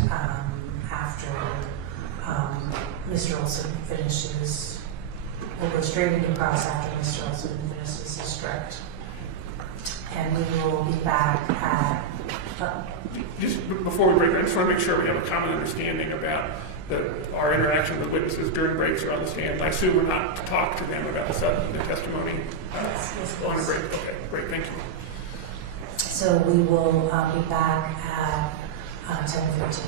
after Mr. Olson finishes. We'll go straight into cross after Mr. Olson finishes his direct. And we will be back at... Just before we break, I just want to make sure we have a common understanding about our interaction with witnesses during breaks or on the stand. I assume we're not to talk to them about their testimony on a break. Okay, great, thank you. So we will be back at 10:15.